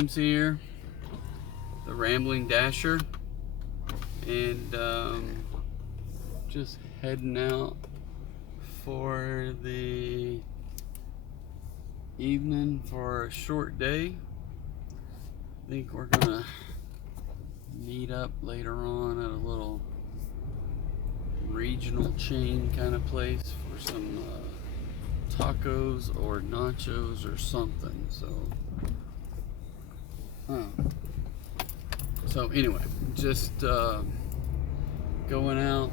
James here, the Rambling Dasher, and just heading out for the evening for a short day. I think we're gonna meet up later on at a little regional chain kind of place for some tacos or nachos or something. So anyway, just going out,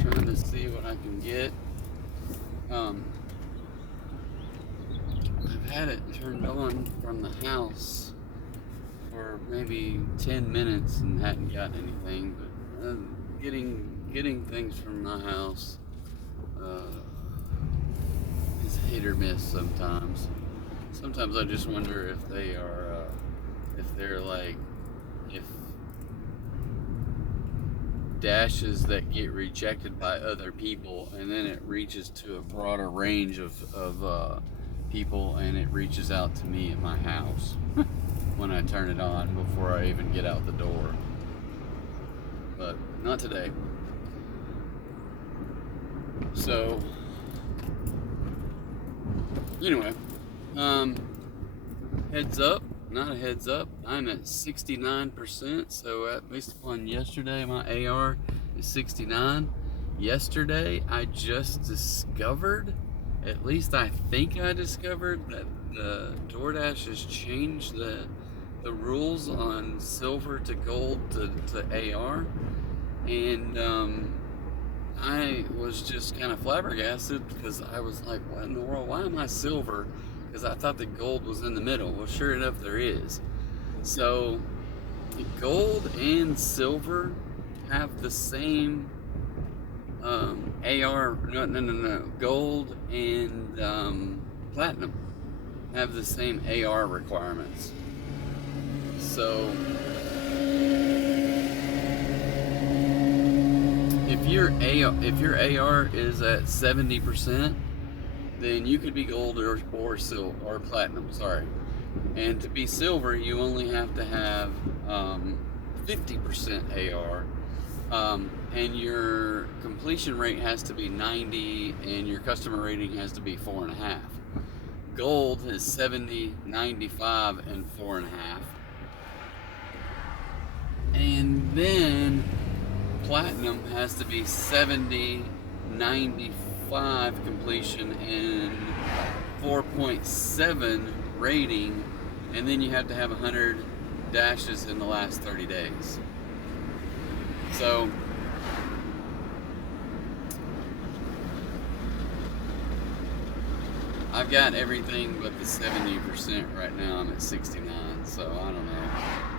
trying to see what I can get. I've had it turned on from the house for maybe 10 minutes and hadn't gotten anything, but getting things from my house is hit or miss sometimes. Sometimes I just wonder if they're like, if dashes that get rejected by other people and then it reaches to a broader range of people and it reaches out to me at my house when I turn it on before I even get out the door. But not today. So anyway, heads up, not a heads up, I'm at 69%. So based upon yesterday, my AR is 69. Yesterday I just discovered, at least I think I discovered, that the DoorDash has changed the rules on silver to gold to AR, and I was just kind of flabbergasted because I was like, what in the world, why am I silver? Because I thought the gold was in the middle. Well, sure enough, there is. So gold and silver have the same AR, no. Gold and platinum have the same AR requirements. So if your AR is at 70%, then you could be gold or silver or platinum. Sorry, and to be silver, you only have to have 50% AR, and your completion rate has to be 90, and your customer rating has to be 4.5. Gold is 70, 95, and 4.5, and then platinum has to be 70, 95 completion and 4.7 rating, and then you have to have 100 dashes in the last 30 days. So I've got everything but the 70% right now. I'm at 69, so I don't know.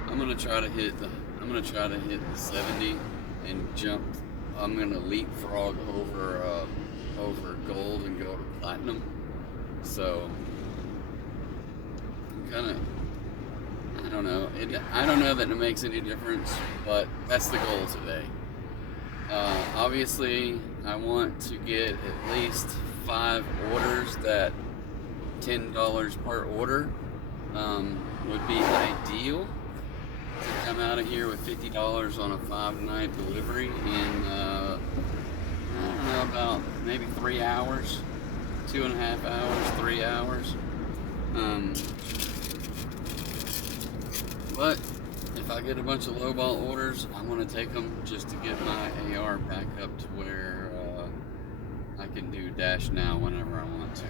I'm gonna try to hit the 70 and jump. I'm gonna leapfrog over gold and go to platinum. So I don't know. I don't know that it makes any difference, but that's the goal today. Obviously, I want to get at least 5 orders. That $10 per order would be ideal. To come out of here with $50 on a 5-night delivery in I don't know, about maybe 3 hours, 2.5 hours, 3 hours. But if I get a bunch of lowball orders, I'm gonna take them just to get my AR back up to where I can do Dash Now whenever I want to.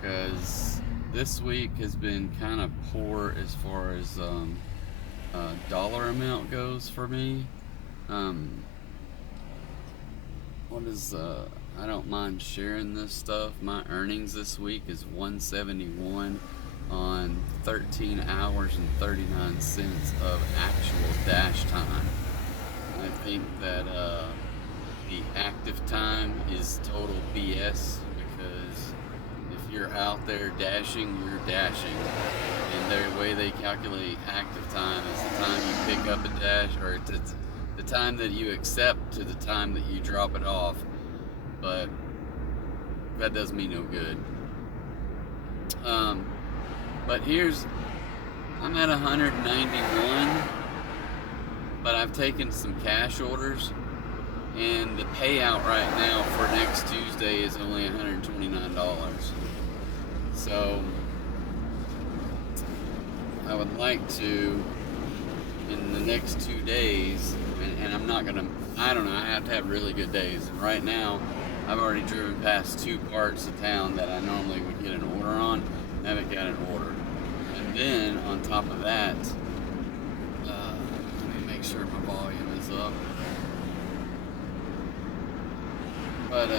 Because this week has been kind of poor as far as dollar amount goes for me. I don't mind sharing this stuff. My earnings this week is $171 on 13 hours and 39 cents of actual dash time. I think that the active time is total BS, because if you're out there dashing, you're dashing. And the way they calculate active time is the time you pick up a dash, or the time that you accept to the time that you drop it off. But that does me no good. But here's I'm at 191, but I've taken some cash orders, and the payout right now for next Tuesday is only $129. So I would like to, in the next 2 days, and I'm not gonna, I don't know, I have to have really good days. And right now, I've already driven past 2 parts of town that I normally would get an order on. I haven't got an order. And then on top of that, let me make sure my volume is up. But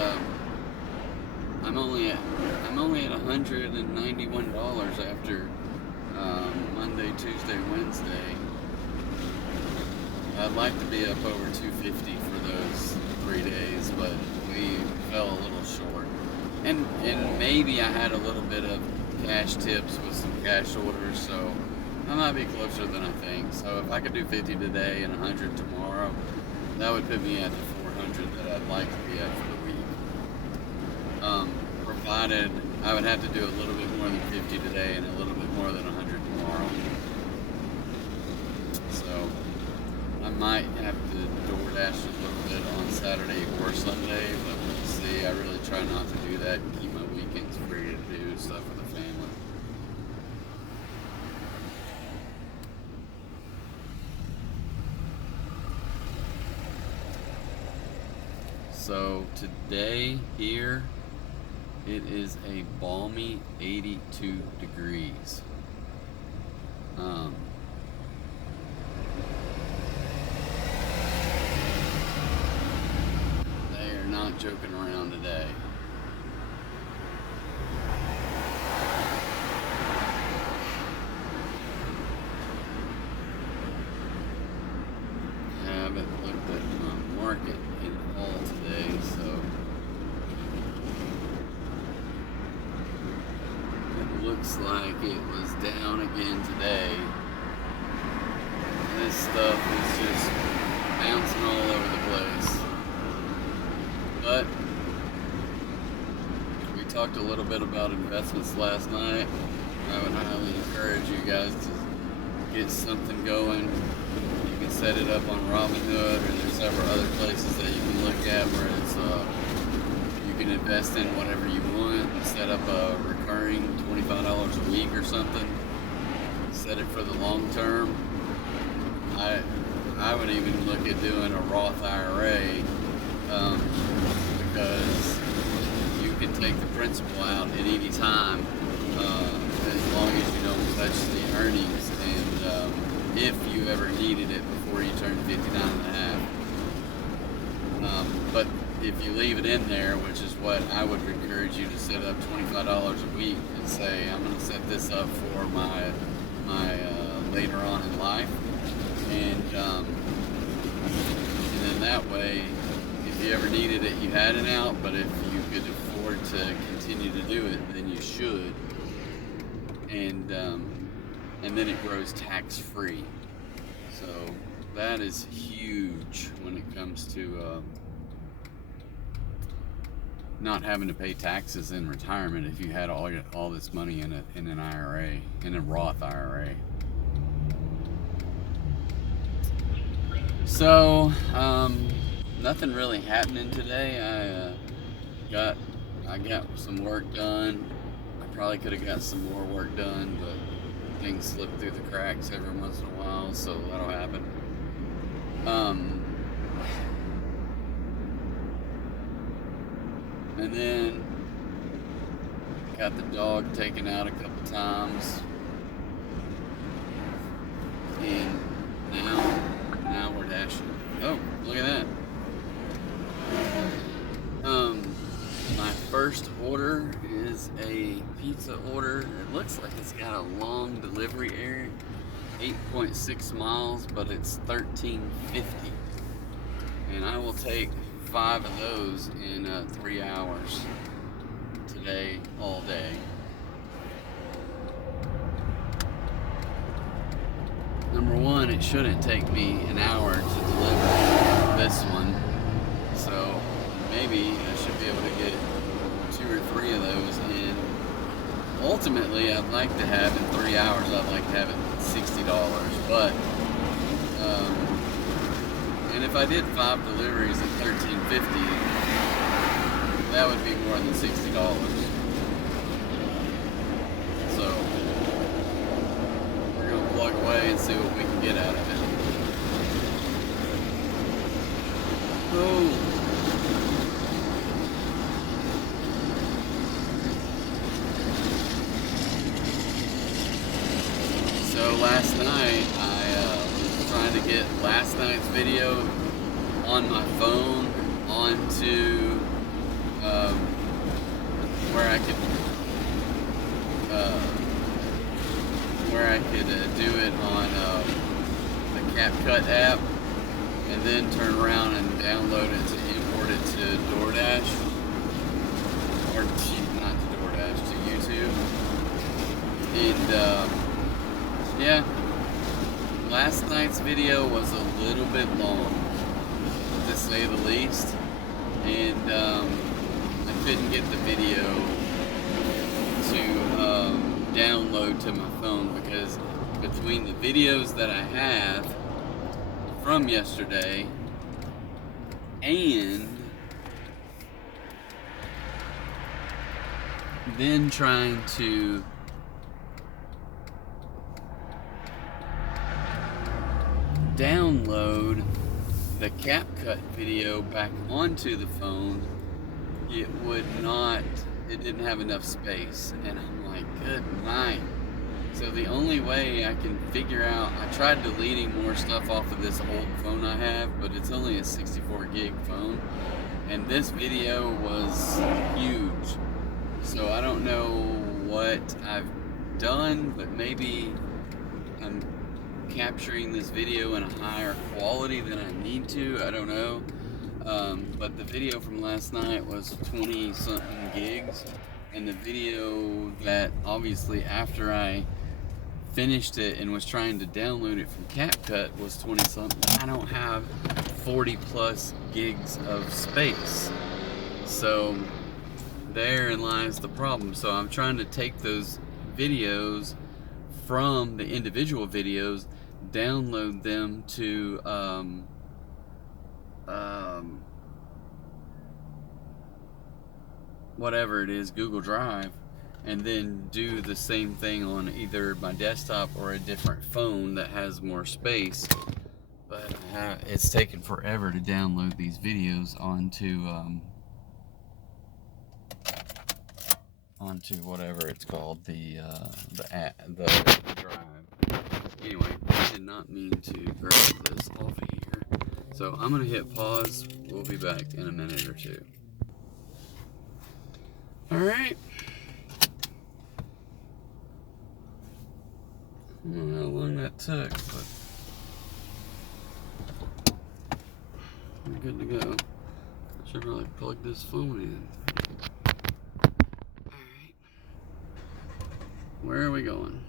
I'm only at $191 after Monday, Tuesday, Wednesday. I'd like to be up over 250 for those 3 days, but we fell a little short. And maybe I had a little bit of cash tips with some cash orders, so I might be closer than I think. So if I could do 50 today and 100 tomorrow, that would put me at the 400 that I'd like to be at for the week. Provided I would have to do a little bit more than 50 today and a little bit more than 100 tomorrow. So I might have to DoorDash a little bit on Saturday or Sunday, but we'll see. I really try not to do that and keep my weekends free to do stuff with the family. So today here, it is a balmy 82 degrees. They are not joking around today. I haven't looked at my market in all today, so looks like it was down again today. This stuff is just bouncing all over the place. But we talked a little bit about investments last night. I would highly encourage you guys to get something going. You can set it up on Robinhood, or there's several other places that you can look at where it's you can invest in whatever you want. Set up a recurring $25 a week or something. Set it for the long term. I would even look at doing a Roth IRA, because you can take the principal out at any time, as long as you don't touch the earnings, and if you ever needed it before you turn 59 and a half. But if you leave it in there, which is what I would encourage you to set up $25 a week and say, I'm going to set this up for my later on in life, and then that way, if you ever needed it, you had it out. But if you could afford to continue to do it, then you should, and then it grows tax free. So that is huge when it comes to not having to pay taxes in retirement if you had all this money in an IRA, in a Roth IRA. So nothing really happening today. I got some work done. I probably could have got some more work done, but things slip through the cracks every once in a while, so that'll happen. And then got the dog taken out a couple times, and now we're dashing. Oh, look at that. My first order is a pizza order. It looks like it's got a long delivery area, 8.6 miles, but it's $13.50, and I will take 5 of those in 3 hours today, all day. Number one, it shouldn't take me an hour to deliver this one, so maybe I should be able to get 2 or 3 of those in. Ultimately, I'd like to have in 3 hours, I'd like to have it $60, but and if I did 5 deliveries at $13.50, that would be more than $60. So we're gonna plug away and see what we can get out of it. Oh. So last night I was trying to get last night's video on my phone onto where I could do it on the CapCut app, and then turn around and download it to import it to DoorDash, or not to DoorDash, to YouTube. And yeah, last night's video was a little bit long, to say the least, and I couldn't get the video to download to my phone, because between the videos that I have from yesterday and then trying to download the CapCut video back onto the phone, it didn't have enough space, and I'm like, good night. So the only way I can figure out, I tried deleting more stuff off of this old phone I have, but it's only a 64 gig phone, and this video was huge. So I don't know what I've done, but maybe I'm capturing this video in a higher quality than I need to. I don't know. But the video from last night was 20 something gigs, and the video that obviously after I finished it and was trying to download it from CapCut was 20 something. I don't have 40 plus gigs of space, so therein lies the problem. So I'm trying to take those videos from the individual videos, download them to whatever it is, Google Drive, and then do the same thing on either my desktop or a different phone that has more space. But it's taken forever to download these videos onto whatever it's called, the drive. Anyway, I did not mean to grab this off of here. So I'm gonna hit pause. We'll be back in a minute or two. Alright. I don't know how long that took, but we're good to go. I should probably plug this phone in. Alright. Where are we going?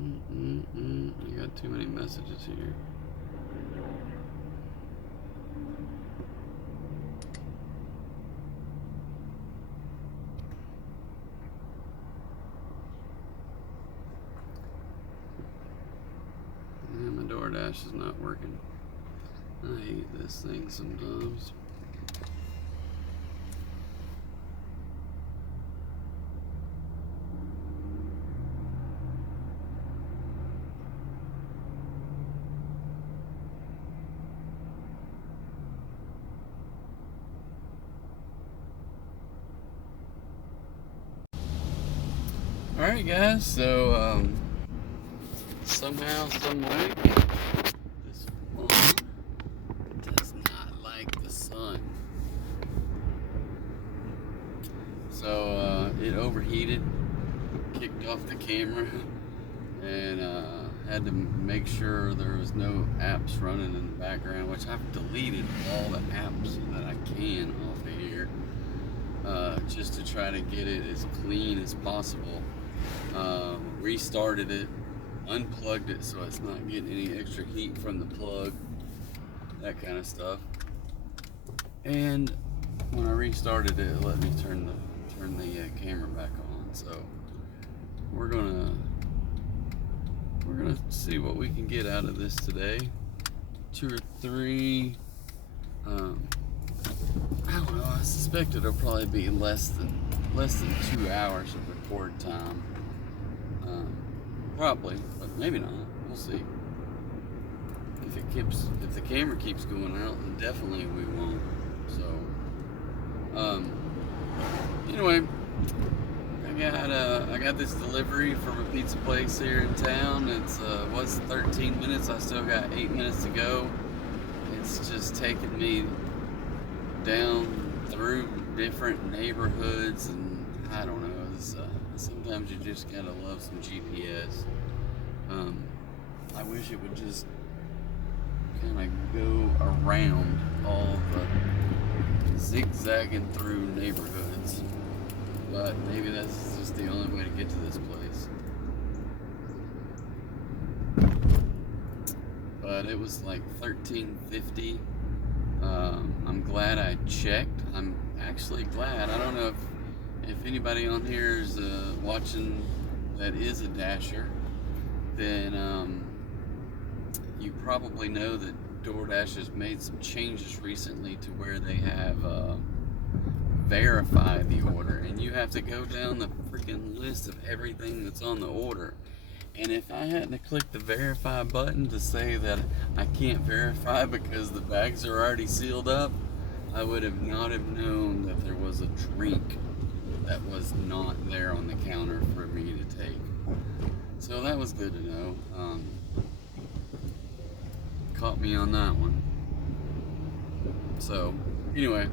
You got too many messages here. Yeah, my DoorDash is not working. I hate this thing sometimes. Alright guys, so somehow, some way, this phone does not like the sun. So it overheated, kicked off the camera, and had to make sure there was no apps running in the background, which I've deleted all the apps that I can off of here, just to try to get it as clean as possible. Restarted it, unplugged it so it's not getting any extra heat from the plug, that kind of stuff. And when I restarted it, it let me turn the camera back on. So we're gonna see what we can get out of this today. 2 or 3. I don't know. I suspect it'll probably be less than 2 hours of record time. Probably, but maybe not. We'll see. If the camera keeps going out, then definitely we won't. So, anyway, I got this delivery from a pizza place here in town. It's was 13 minutes. I still got 8 minutes to go. It's just taking me down through different neighborhoods, and I don't know. Sometimes you just gotta love some GPS. I wish it would just kind of go around all the zigzagging through neighborhoods, but maybe that's just the only way to get to this place. But it was like $13.50. I'm glad I checked. I'm actually glad. I don't know if anybody on here is watching that is a Dasher, then you probably know that DoorDash has made some changes recently to where they have verified the order, and you have to go down the freaking list of everything that's on the order. And if I hadn't clicked the verify button to say that I can't verify because the bags are already sealed up, I would have not have known that there was a drink that was not there on the counter for me to take. So that was good to know. Caught me on that one. So anyway,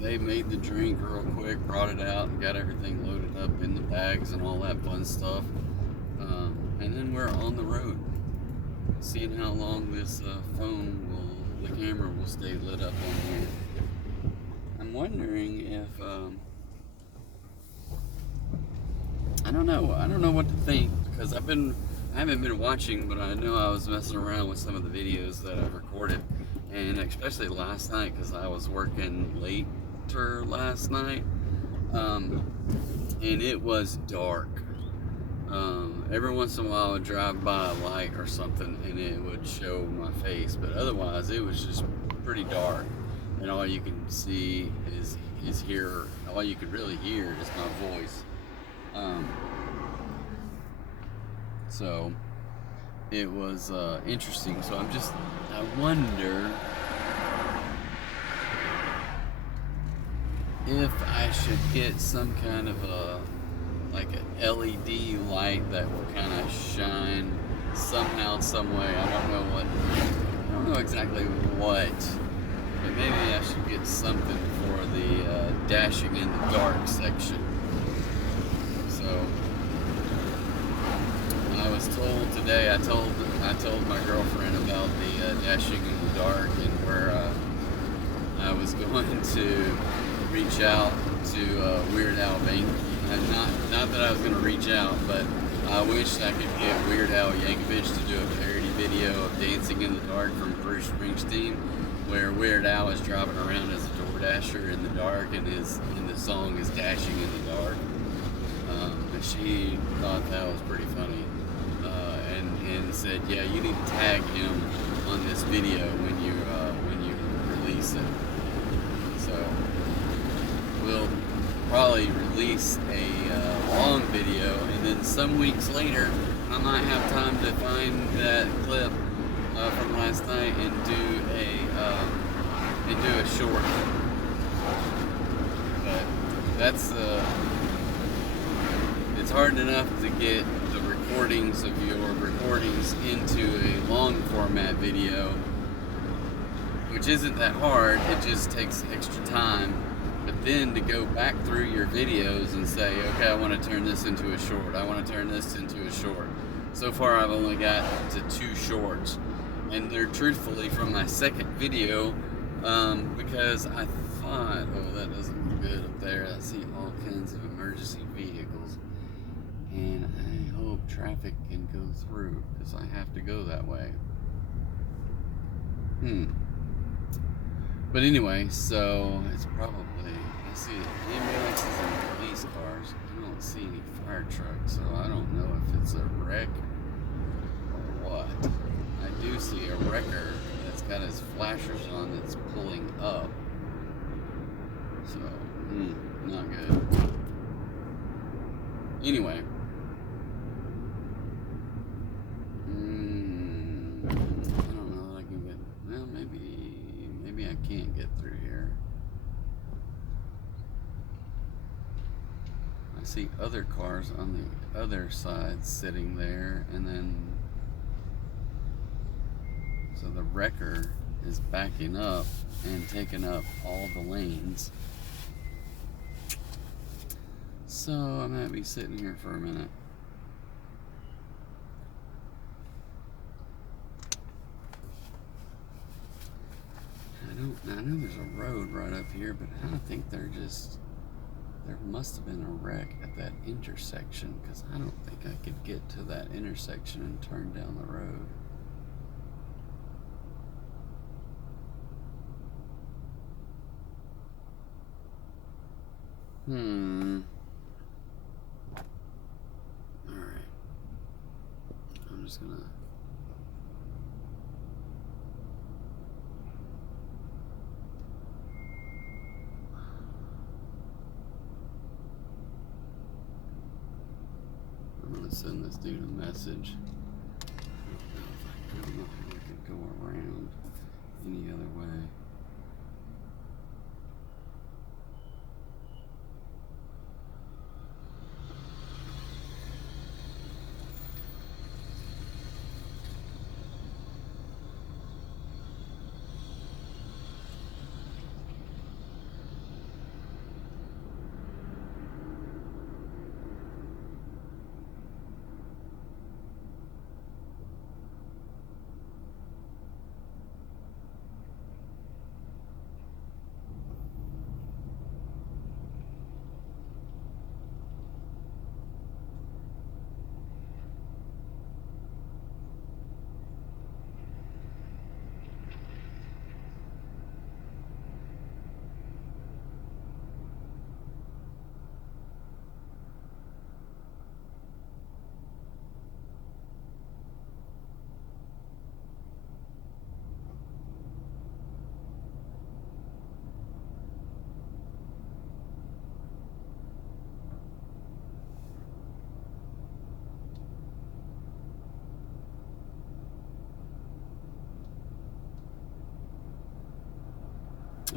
they made the drink real quick, brought it out, and got everything loaded up in the bags and all that fun stuff. And then we're on the road, seeing how long this the camera will stay lit up on here. I'm wondering if I don't know what to think, because I haven't been watching, but I know I was messing around with some of the videos that I've recorded, and especially last night because I was working later last night, and it was dark. Every once in a while I would drive by a light or something and it would show my face, but otherwise it was just pretty dark, and all you can see is hear, all you could really hear is my voice. So it was interesting. So I wonder if I should get some kind of like an LED light that will kind of shine somehow, some way. I don't know exactly what, but maybe I should get something for the dashing in the dark section. So I was told today, I told my girlfriend about the dashing in the dark, and where I was going to reach out to Weird Al Yankovic. Not that I was going to reach out, but I wish I could get Weird Al Yankovic to do a parody video of Dancing in the Dark from Bruce Springsteen, where Weird Al is driving around as a DoorDasher in the dark, and the song is Dashing in the Dark. And she thought that was pretty funny, and said, yeah, you need to tag him on this video when you release it. So we'll probably release a long video, and then some weeks later I might have time to find that clip from last night and do a short. But that's it's hard enough to get the recordings of your recordings into a long format video, which isn't that hard. It just takes extra time. But then to go back through your videos and say, okay, I want to turn this into a short. I want to turn this into a short. So far, I've only got to 2 shorts, and they're truthfully from my second video, because I thought, oh, that doesn't look good up there. I see all kinds of emergency vehicles, and I hope traffic can go through, because I have to go that way. But anyway, so it's probably I see ambulances and police cars. I don't see any fire trucks, so I don't know if it's a wreck or what. I do see a wrecker that's got his flashers on that's pulling up. So, not good. Anyway. I don't know that I can get, well, maybe I can't get through here. I see other cars on the other side sitting there, and then, so the wrecker is backing up and taking up all the lanes. So I might be sitting here for a minute. I know there's a road right up here, but I don't think there must have been a wreck at that intersection, because I don't think I could get to that intersection and turn down the road. Alright. I'm just gonna... I'm gonna send this dude a message. I don't know how I could go around any other way.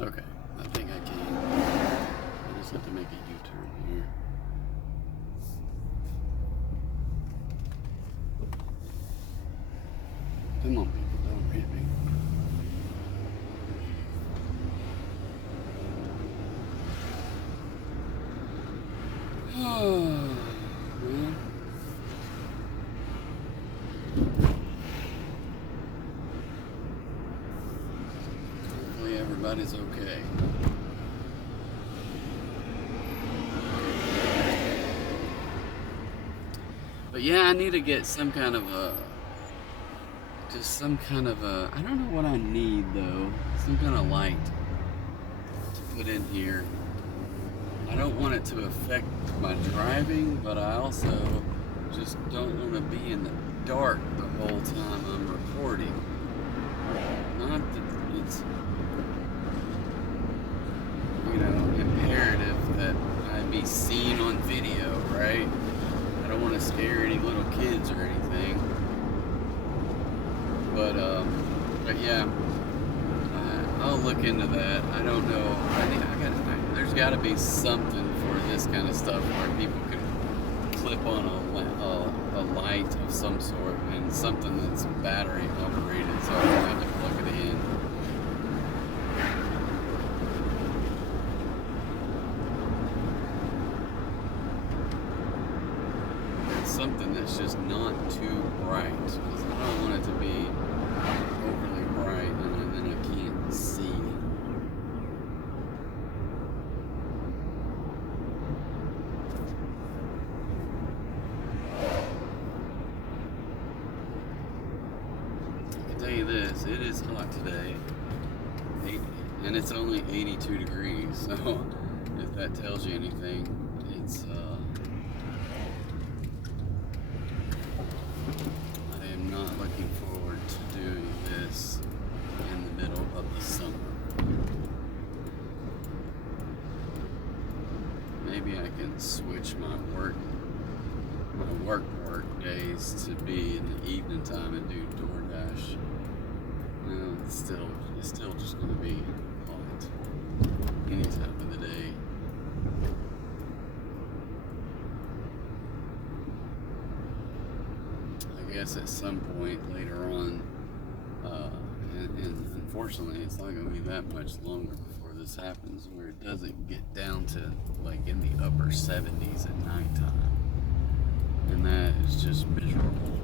Okay, I think I can. I just have to make a U-turn here. Come on, people, don't hit me. Oh, well. Hopefully everybody's okay. But yeah, I need to get some kind of a, I don't know what I need though, some kind of light to put in here. I don't want it to affect my driving, but I also just don't want to be in the dark the whole time I'm recording. Not that it's, imperative that I be seen on video, right? I don't want to scare any little kids or anything. But yeah, I'll look into that. I don't know. There's got to be something for this kind of stuff where people can clip on a light of some sort and something that's battery operated, so I don't have to plug it in. Something that's just not too bright, because I don't want it to be overly bright and then I can't see. I can tell you this, it is hot today, and it's only 82 degrees, so if that tells you anything, it's I am not looking forward to doing this in the middle of the summer. Maybe I can switch my work days to be in the evening time and do DoorDash. No, it's still just gonna be hot any time of the day. I guess at some point later on, and unfortunately it's not gonna be that much longer before this happens, where it doesn't get down to like in the upper 70s at nighttime. And that is just miserable.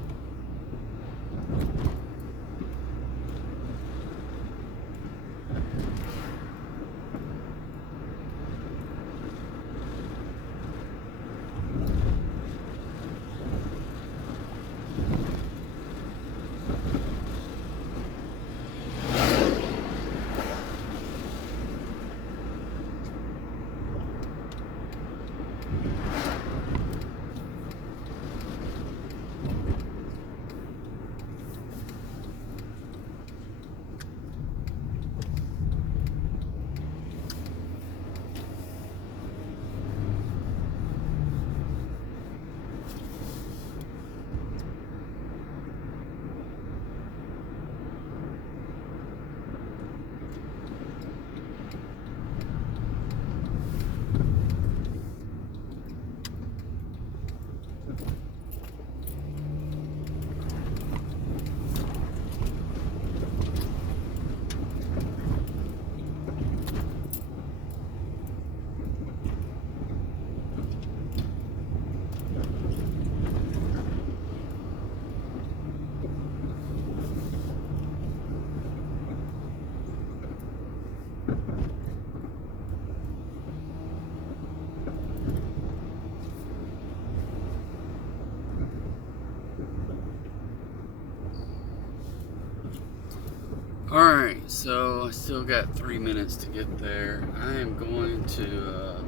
Alright, so I still got 3 minutes to get there. I am going to,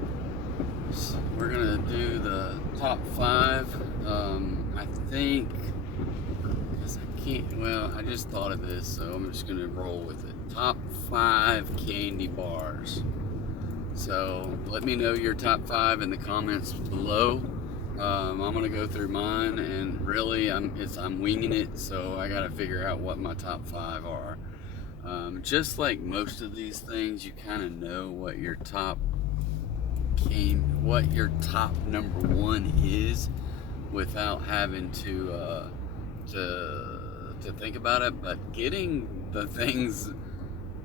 we're going to do the top 5. I think, because I can't, well, I just thought of this, so I'm just going to roll with it. Top 5 candy bars. So let me know your top 5 in the comments below. I'm going to go through mine, and really I'm winging it, so I got to figure out what my top 5 are. Just like most of these things, you kind of know what your top number 1 is without having to think about it. But getting the things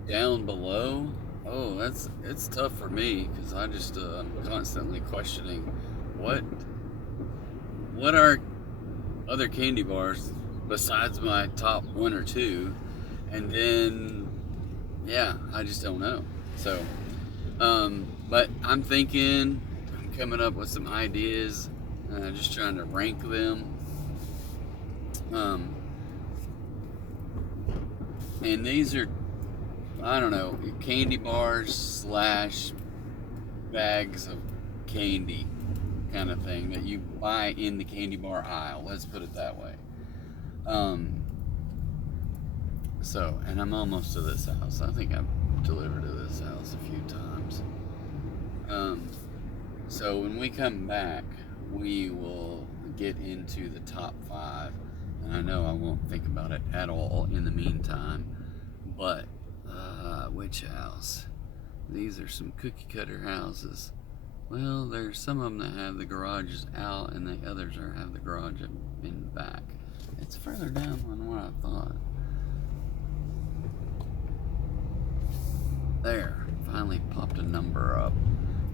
down below, oh, it's tough for me, because I just I'm constantly questioning what are other candy bars besides my top 1 or 2. And then, yeah, I just don't know. So, but I'm coming up with some ideas, just trying to rank them. And these are, I don't know, candy bars / bags of candy kind of thing that you buy in the candy bar aisle. Let's put it that way. So, and I'm almost to this house. I think I've delivered to this house a few times. So when we come back, we will get into the top 5. And I know I won't think about it at all in the meantime. But, which house? These are some cookie cutter houses. Well, there's some of them that have the garages out, and the others have the garage in the back. It's further down than what I thought. There, finally popped a number up.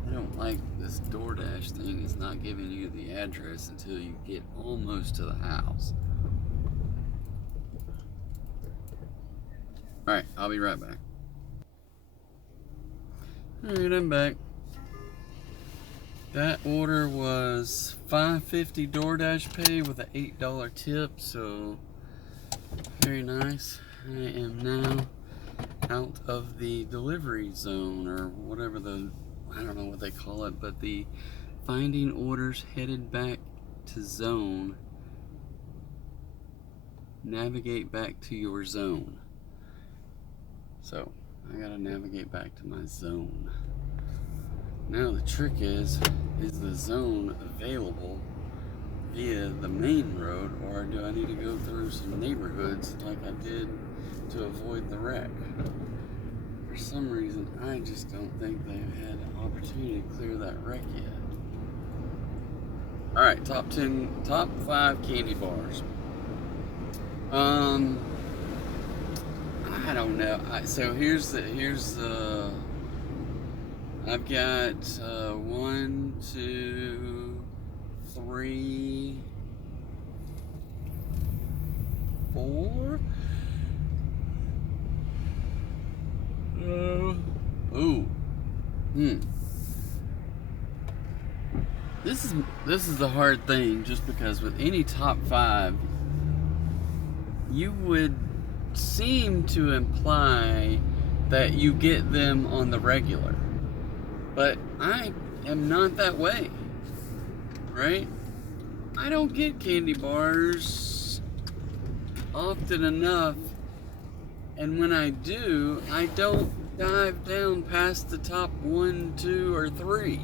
I don't like this DoorDash thing. It's not giving you the address until you get almost to the house. Alright, I'll be right back. Alright, I'm back. That order was $5.50 DoorDash pay with an $8 tip, so very nice. I am now out of the delivery zone, or whatever the I don't know what they call it, but the finding orders headed back to zone. Navigate back to your zone. So I gotta navigate back to my zone. Now the trick is the zone available via the main road, or do I need to go through some neighborhoods like I did to avoid the wreck? For some reason, I just don't think they've had an opportunity to clear that wreck yet. All right, top 5 candy bars. I don't know. So here's I've got 1, 2, 3, 4. This is the hard thing, just because with any top 5, you would seem to imply that you get them on the regular, but I am not that way, right? I don't get candy bars often enough, and when I do, I don't dive down past the top 1, 2, or 3,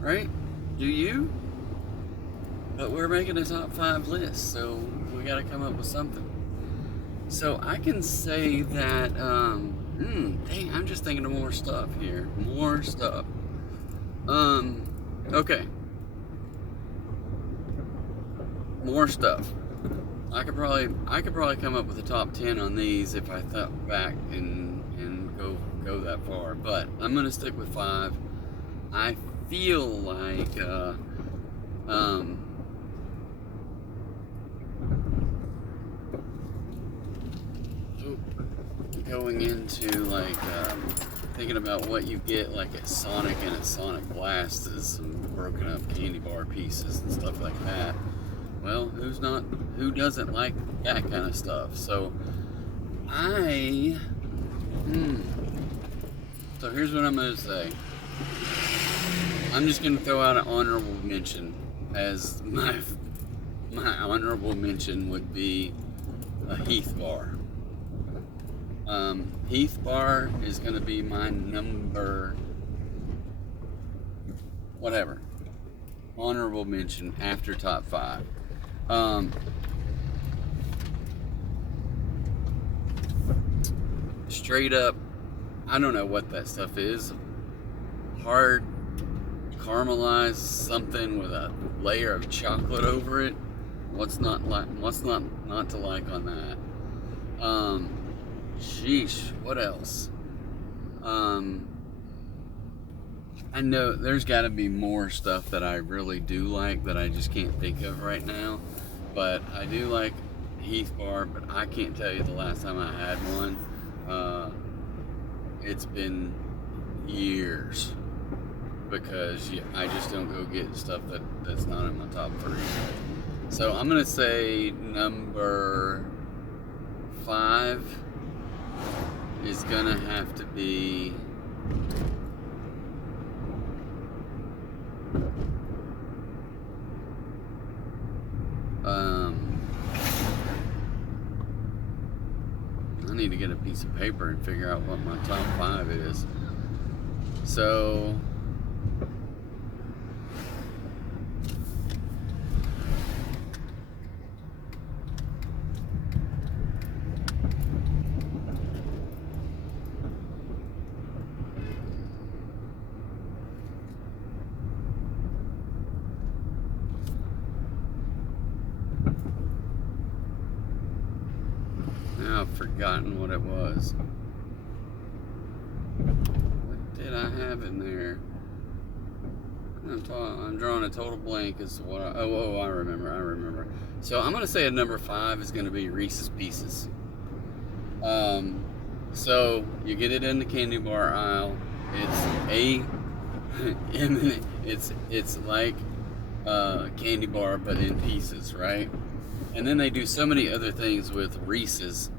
right? Do you? But we're making a top 5 list, so we gotta come up with something. So I can say that, dang, I'm just thinking of more stuff here. More stuff. Okay. More stuff. I could probably come up with a top 10 on these if I thought back and go that far. But I'm gonna stick with 5. I feel like going into like thinking about what you get like at Sonic and at Sonic Blast is some broken up candy bar pieces and stuff like that. Well, who doesn't like that kind of stuff? So so here's what I'm gonna say. I'm just gonna throw out an honorable mention, as my honorable mention would be a Heath bar. Heath bar is gonna be my number whatever honorable mention after top 5. Straight up, I don't know what that stuff is. Hard caramelized something with a layer of chocolate over it. What's not to like on that? Sheesh, what else? I know there's got to be more stuff that I really do like that I just can't think of right now. But I do like Heath bar, but I can't tell you the last time I had one. It's been years, because I just don't go get stuff that's not in my top 3. So I'm gonna say number 5 is gonna have to be I need to get a piece of paper and figure out what my top 5 is. So now I've forgotten what it was. What did I have in there? I'm drawing a total blank as to what I remember. So I'm gonna say a number 5 is gonna be Reese's Pieces. So you get it in the candy bar aisle. It's like candy bar but in pieces, right? And then they do so many other things with Reese's,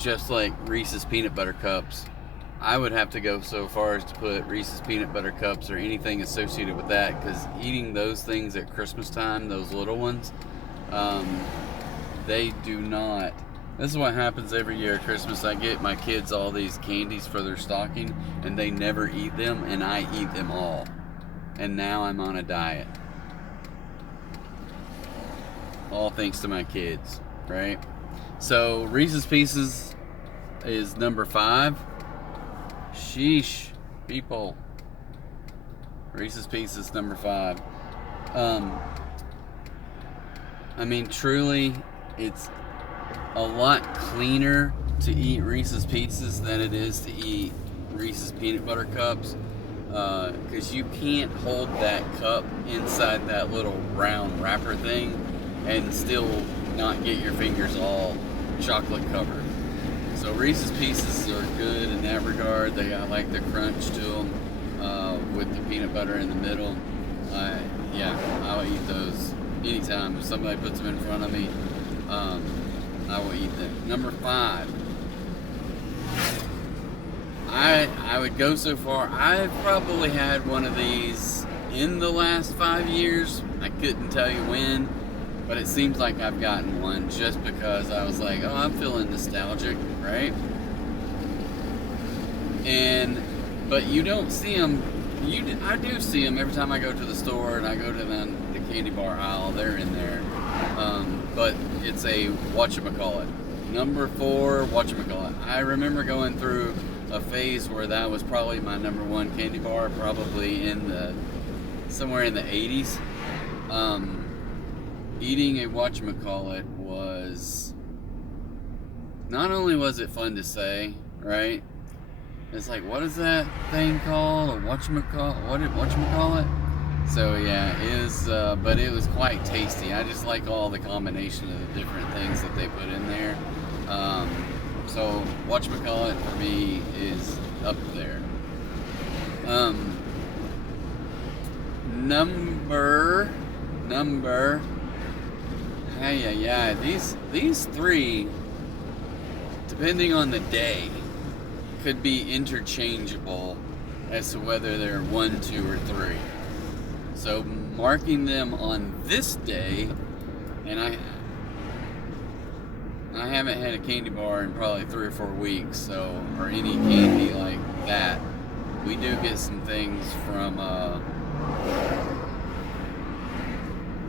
just like Reese's peanut butter cups. I would have to go so far as to put Reese's peanut butter cups or anything associated with that, because eating those things at Christmas time, those little ones, they do not. This is what happens every year at Christmas. I get my kids all these candies for their stocking, and they never eat them, and I eat them all. And now I'm on a diet. All thanks to my kids, right? So Reese's Pieces is number 5. Sheesh, people. Reese's Pieces number 5. I mean, truly, it's a lot cleaner to eat Reese's Pieces than it is to eat Reese's peanut butter cups, because you can't hold that cup inside that little round wrapper thing and still not get your fingers all chocolate covered. So Reese's Pieces are good in that regard. They got like the crunch to them, with the peanut butter in the middle. Yeah, I'll eat those anytime. If somebody puts them in front of me, I will eat them. Number 5. I would go so far. I've probably had one of these in the last 5 years. I couldn't tell you when, but it seems like I've gotten one just because I was like, oh, I'm feeling nostalgic, right? But you don't see them. I do see them every time I go to the store and I go to the candy bar aisle. They're in there. But it's a whatchamacallit. Number 4, whatchamacallit. I remember going through a phase where that was probably my number 1 candy bar, probably somewhere in the 80s. Eating a whatchamacallit was, not only was it fun to say, right? It's like, what is that thing called? A whatchamacallit? So yeah, it is, but it was quite tasty. I just like all the combination of the different things that they put in there. So whatchamacallit for me is up there. Number. Yeah. These 3, depending on the day, could be interchangeable as to whether they're 1, 2, or 3. So marking them on this day, and I haven't had a candy bar in probably 3 or 4 weeks, or any candy like that. We do get some things from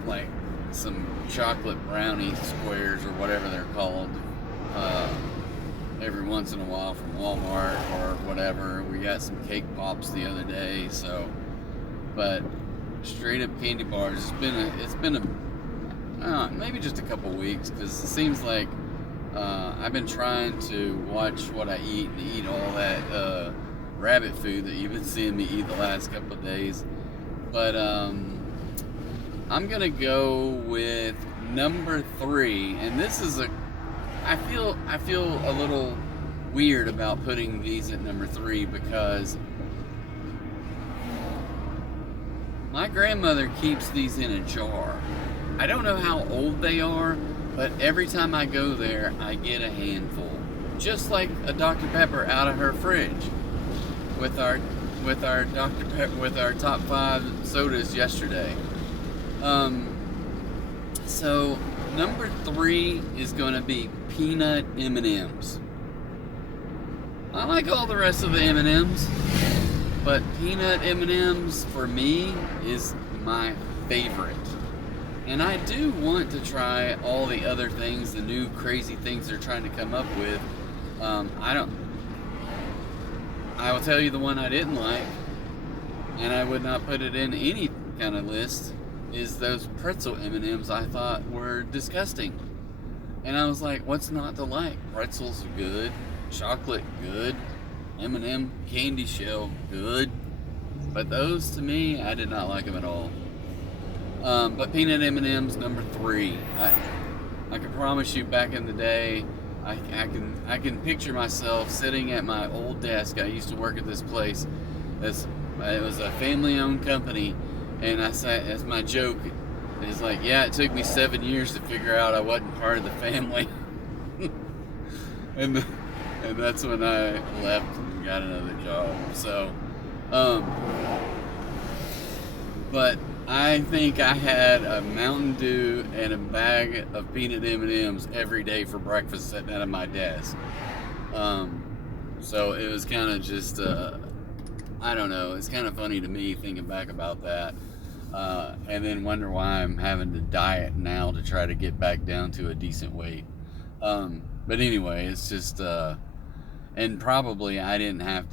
like some chocolate brownie squares or whatever they're called, every once in a while from Walmart or whatever. We got some cake pops the other day, but straight up candy bars, it's been maybe just a couple weeks, because it seems like I've been trying to watch what I eat and eat all that rabbit food that you've been seeing me eat the last couple of days. But I'm gonna go with number 3, and this is I feel a little weird about putting these at number 3, because my grandmother keeps these in a jar. I don't know how old they are, but every time I go there, I get a handful, just like a Dr. Pepper out of her fridge. With our Dr. Pepper, with our top 5 sodas yesterday. So number 3 is going to be peanut M&Ms. I like all the rest of the M&Ms, but peanut M&Ms for me is my favorite. And I do want to try all the other things, the new crazy things they're trying to come up with. I will tell you the one I didn't like, and I would not put it in any kind of list, is those pretzel M&Ms. I thought were disgusting. And I was like, what's not to like? Pretzels are good, chocolate good, M&M candy shell good. But those, to me, I did not like them at all. But peanut M&Ms, number 3. I can promise you, back in the day, I can picture myself sitting at my old desk. I used to work at this place. It was a family-owned company, and I sat, as my joke is like, yeah, it took me 7 years to figure out I wasn't part of the family. and and that's when I left and got another job. So, but I think I had a Mountain Dew and a bag of peanut M&Ms every day for breakfast sitting at my desk. So it was kind of just, I don't know, it's kind of funny to me thinking back about that. And then wonder why I'm having to diet now to try to get back down to a decent weight. But anyway, it's just, and probably I didn't have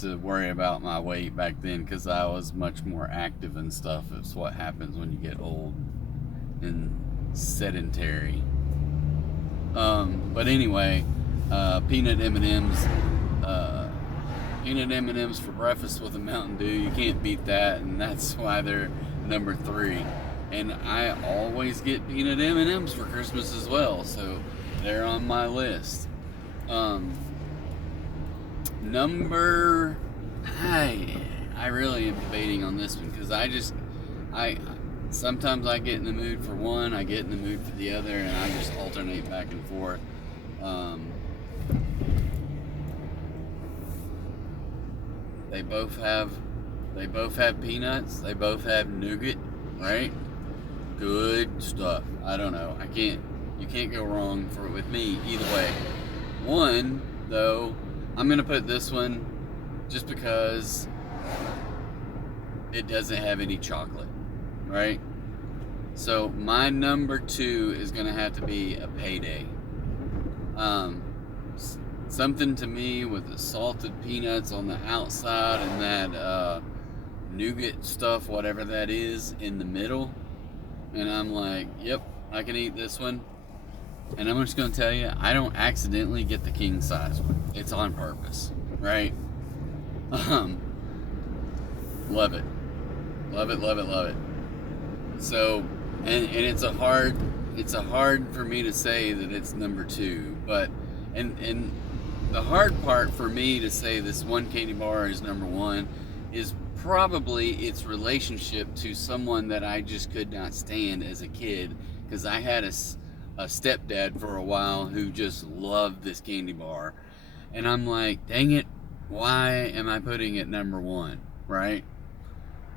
to worry about my weight back then because I was much more active and stuff. It's what happens when you get old and sedentary. But anyway, peanut M&Ms, peanut M&Ms for breakfast with a Mountain Dew. You can't beat that, and that's why they're number 3. And I always get peanut M&Ms for Christmas as well, so they're on my list. Number, I really am debating on this one because I sometimes I get in the mood for one, I get in the mood for the other, and I just alternate back and forth. They both have peanuts. They both have nougat, right? Good stuff. I don't know. You can't go wrong with me either way. One, though, I'm gonna put this one just because it doesn't have any chocolate, right? So my number 2 is gonna have to be a Payday. Something to me with the salted peanuts on the outside and that nougat stuff, whatever that is, in the middle. And I'm like, yep, I can eat this one. And I'm just going to tell you, I don't accidentally get the king size one. It's on purpose, right? Love it. Love it, love it, love it. So, and it's a hard for me to say that it's number 2, but, and the hard part for me to say this one candy bar is number 1 is probably its relationship to someone that I just could not stand as a kid, because I had a stepdad for a while who just loved this candy bar, and I'm like, dang it, why am I putting it number 1, right?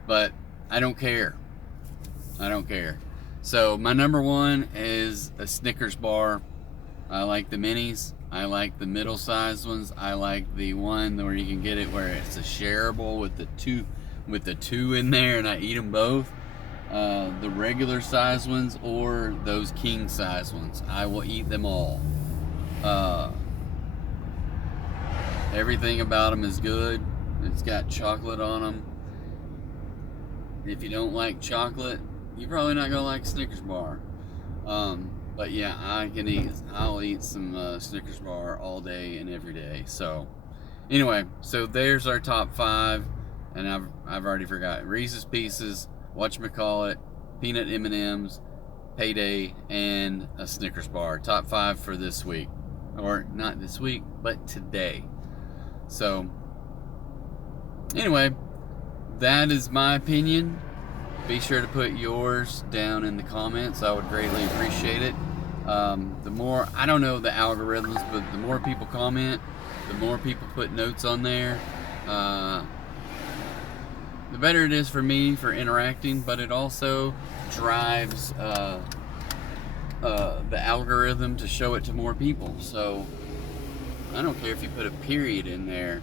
But I don't care. So my number 1 is a Snickers bar. I like the minis. I like the middle-sized ones. I like the one where you can get it where it's a shareable with the two in there, and I eat them both. The regular size ones or those king size ones, I will eat them all. Everything about them is good. It's got chocolate on them. If you don't like chocolate, you're probably not gonna like Snickers bar. But yeah, I'll eat some Snickers bar all day and every day. So anyway, so there's our top 5, and I've already forgot. Reese's Pieces, whatchamacallit, peanut M&Ms, Payday, and a Snickers bar. Top 5 for this week. Or not this week, but today. So anyway, that is my opinion. Be sure to put yours down in the comments. I would greatly appreciate it. The more, I don't know the algorithms, but the more people comment, the more people put notes on there, the better it is for me for interacting, but it also drives the algorithm to show it to more people. So I don't care if you put a period in there.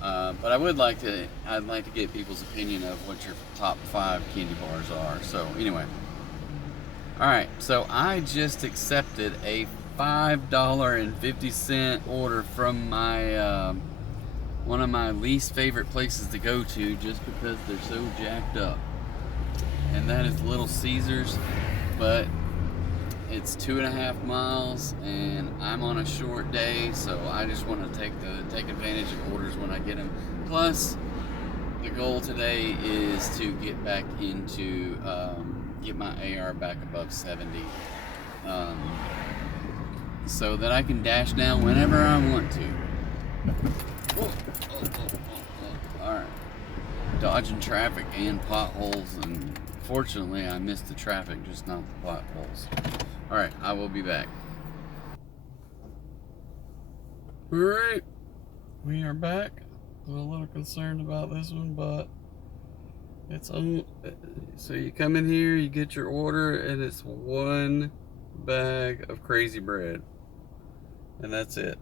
But I'd like to get people's opinion of what your top 5 candy bars are. So anyway, all right. So I just accepted a $5.50 order from my one of my least favorite places to go to, just because they're so jacked up, and that is Little Caesars. But it's 2.5 miles, and I'm on a short day, so I just want to take advantage of orders when I get them. Plus, the goal today is to get back into get my AR back above 70, so that I can dash down whenever I want to. All right, dodging traffic and potholes, and fortunately, I missed the traffic, just not the potholes. All right, I will be back. Alright, we are back. I'm a little concerned about this one, but it's on. So you come in here, you get your order, and it's one bag of crazy bread. And that's it.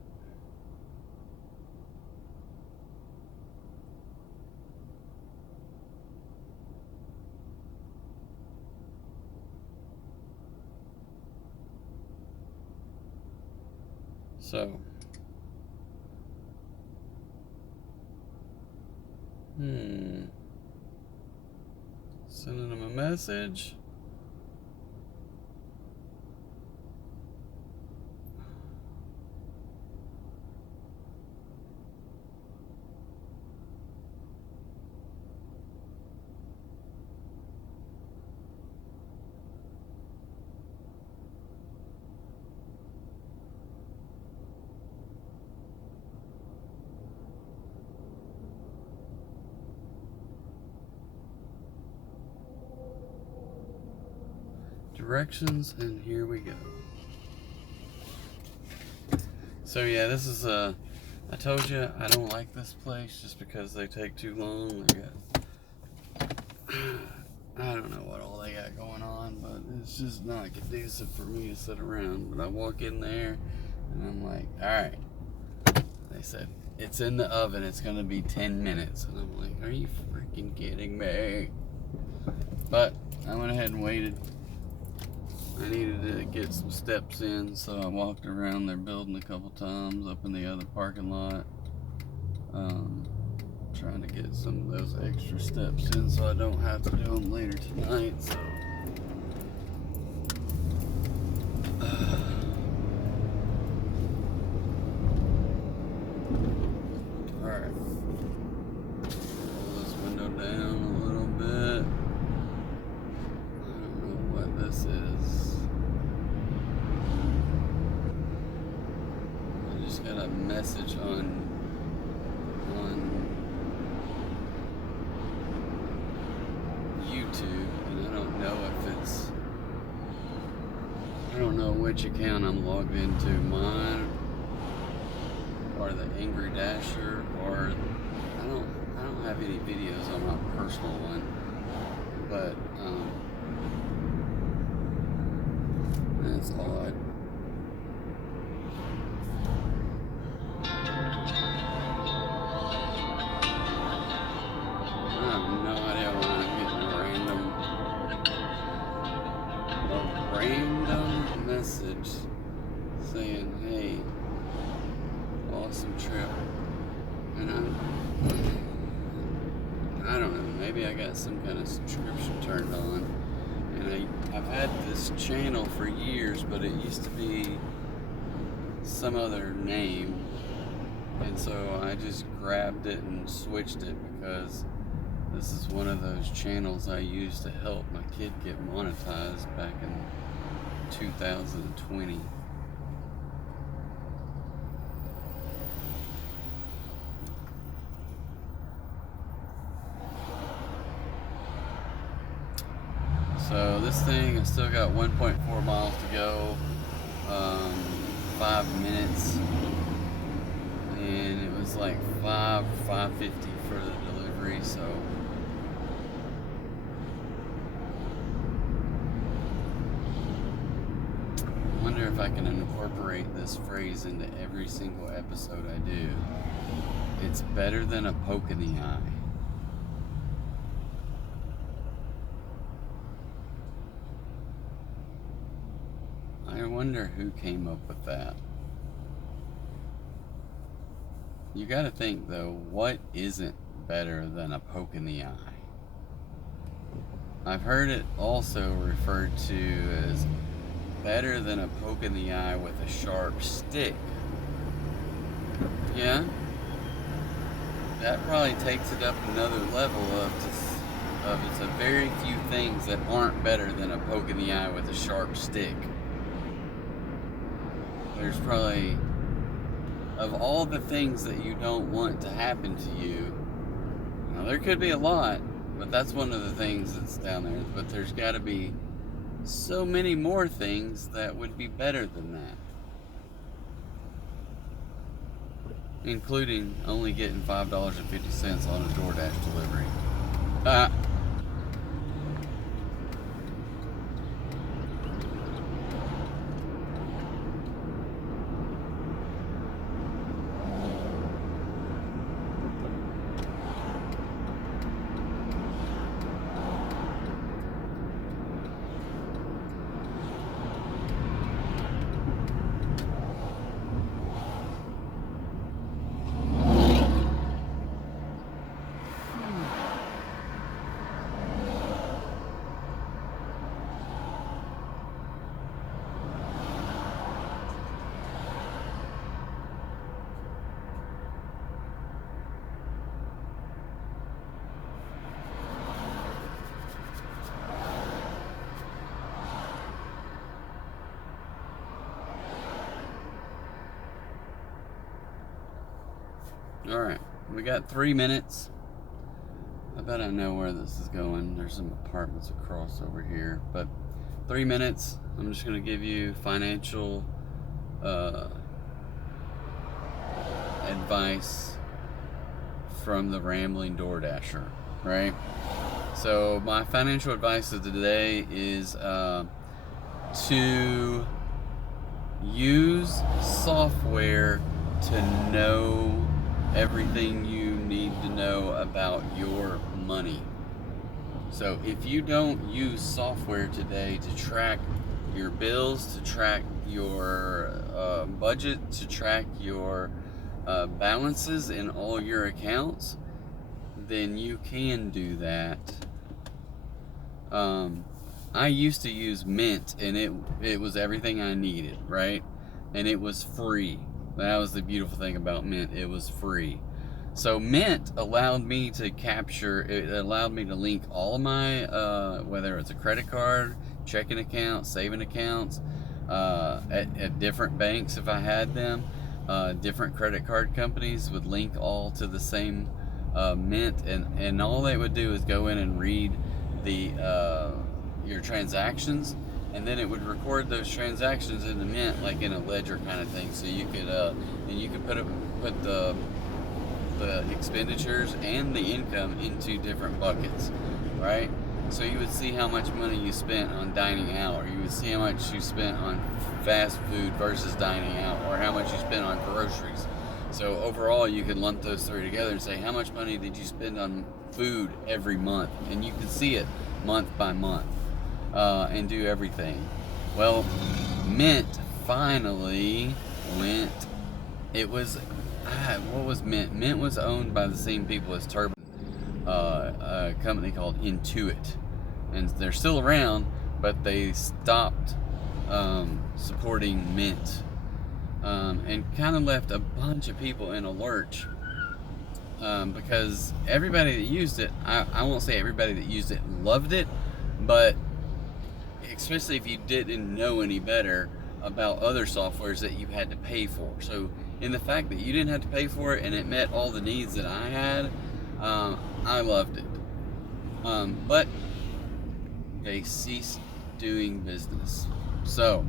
So, sending them a message. Directions, and here we go. So yeah, this is I told you I don't like this place just because they take too long. I don't know what all they got going on, but it's just not conducive for me to sit around. But I walk in there and I'm like, alright. They said, it's in the oven, it's gonna be 10 minutes. And I'm like, are you freaking kidding me? But I went ahead and waited. I needed to get some steps in, so I walked around their building a couple times up in the other parking lot. Trying to get some of those extra steps in so I don't have to do them later tonight. So alright. Roll this window down a little bit. I don't know what this is. I just got a message on YouTube, and I don't know if it's, I don't know which account I'm logged into, mine or the Angry Dasher, or I don't have any videos on my personal one, but that's odd. I have no idea why I'm getting a random message saying, hey, awesome trip. And I don't know, maybe I got some kind of subscription turned on. And I've had this channel for years, but it used to be some other name. And so I just grabbed it and switched it because this is one of those channels I used to help my kid get monetized back in 2020. So this thing, I still got 1.4 miles to go, 5 minutes, and it was like $5.50 for the delivery, so I wonder if I can incorporate this phrase into every single episode I do. It's better than a poke in the eye. I wonder who came up with that. You gotta think though, what isn't better than a poke in the eye? I've heard it also referred to as better than a poke in the eye with a sharp stick. Yeah? That probably takes it up another level of it's a very few things that aren't better than a poke in the eye with a sharp stick. There's probably, of all the things that you don't want to happen to you, now there could be a lot, but that's one of the things that's down there. But there's got to be so many more things that would be better than that. including only getting $5.50 on a DoorDash delivery. Uh, all right, we got 3 minutes. I bet I know where this is going. There's some apartments across over here, but 3 minutes. I'm just going to give you financial advice from the rambling DoorDasher, right? So my financial advice of today is to use software to know everything you need to know about your money. So if you don't use software today to track your bills, to track your budget, to track your balances in all your accounts, then you can do that. I used to use Mint, and it was everything I needed, right? And it was free. That was the beautiful thing about Mint. It was free. So Mint allowed me to it allowed me to link all of my, whether it's a credit card, checking account, saving accounts, at different banks if I had them. Different credit card companies would link all to the same Mint, and all they would do is go in and read your transactions, and then it would record those transactions in the Mint, like in a ledger kind of thing. So you could and you could put the expenditures and the income into different buckets, right? So you would see how much money you spent on dining out, or you would see how much you spent on fast food versus dining out, or how much you spent on groceries. So overall, you could lump those three together and say, how much money did you spend on food every month? And you could see it month by month, and do everything. Well, Mint finally went. It was, what was Mint? Mint was owned by the same people as Turbo, a company called Intuit, and they're still around, but they stopped supporting Mint, and kind of left a bunch of people in a lurch, because everybody that used it, I won't say everybody that used it loved it, but especially if you didn't know any better about other softwares that you had to pay for. So in the fact that you didn't have to pay for it and it met all the needs that I had, I loved it. But they ceased doing business. So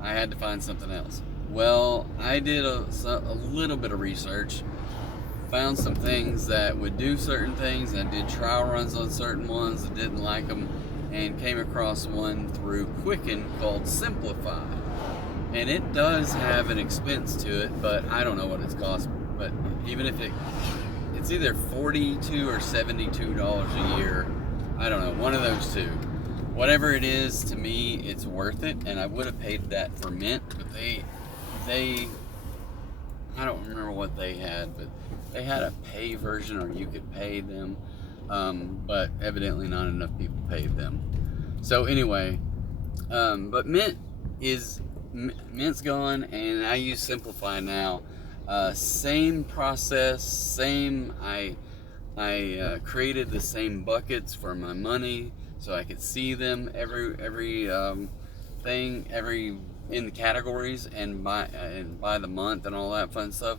I had to find something else. Well, I did a little bit of research, found some things that would do certain things. I did trial runs on certain ones that didn't like them, and came across one through Quicken called Simplifi. And it does have an expense to it, but I don't know what it's cost. But even if it's either $42 or $72 a year, I don't know, one of those two. Whatever it is, to me, it's worth it, and I would have paid that for Mint, but they I don't remember what they had, but they had a pay version, or you could pay them, but evidently not enough people paid them. So anyway, but Mint's gone, and I use Simplifi now. Same process, I created the same buckets for my money, so I could see them every thing, in the categories, and by the month and all that fun stuff.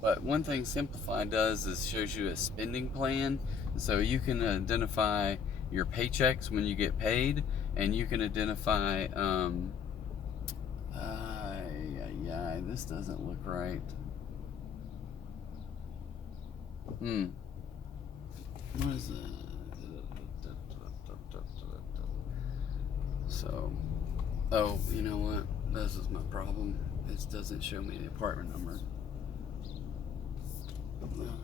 But one thing Simplifi does is shows you a spending plan, so you can identify your paychecks when you get paid, and you can identify this doesn't look right. What is that? So, oh, you know what? This is my problem. It doesn't show me the apartment number.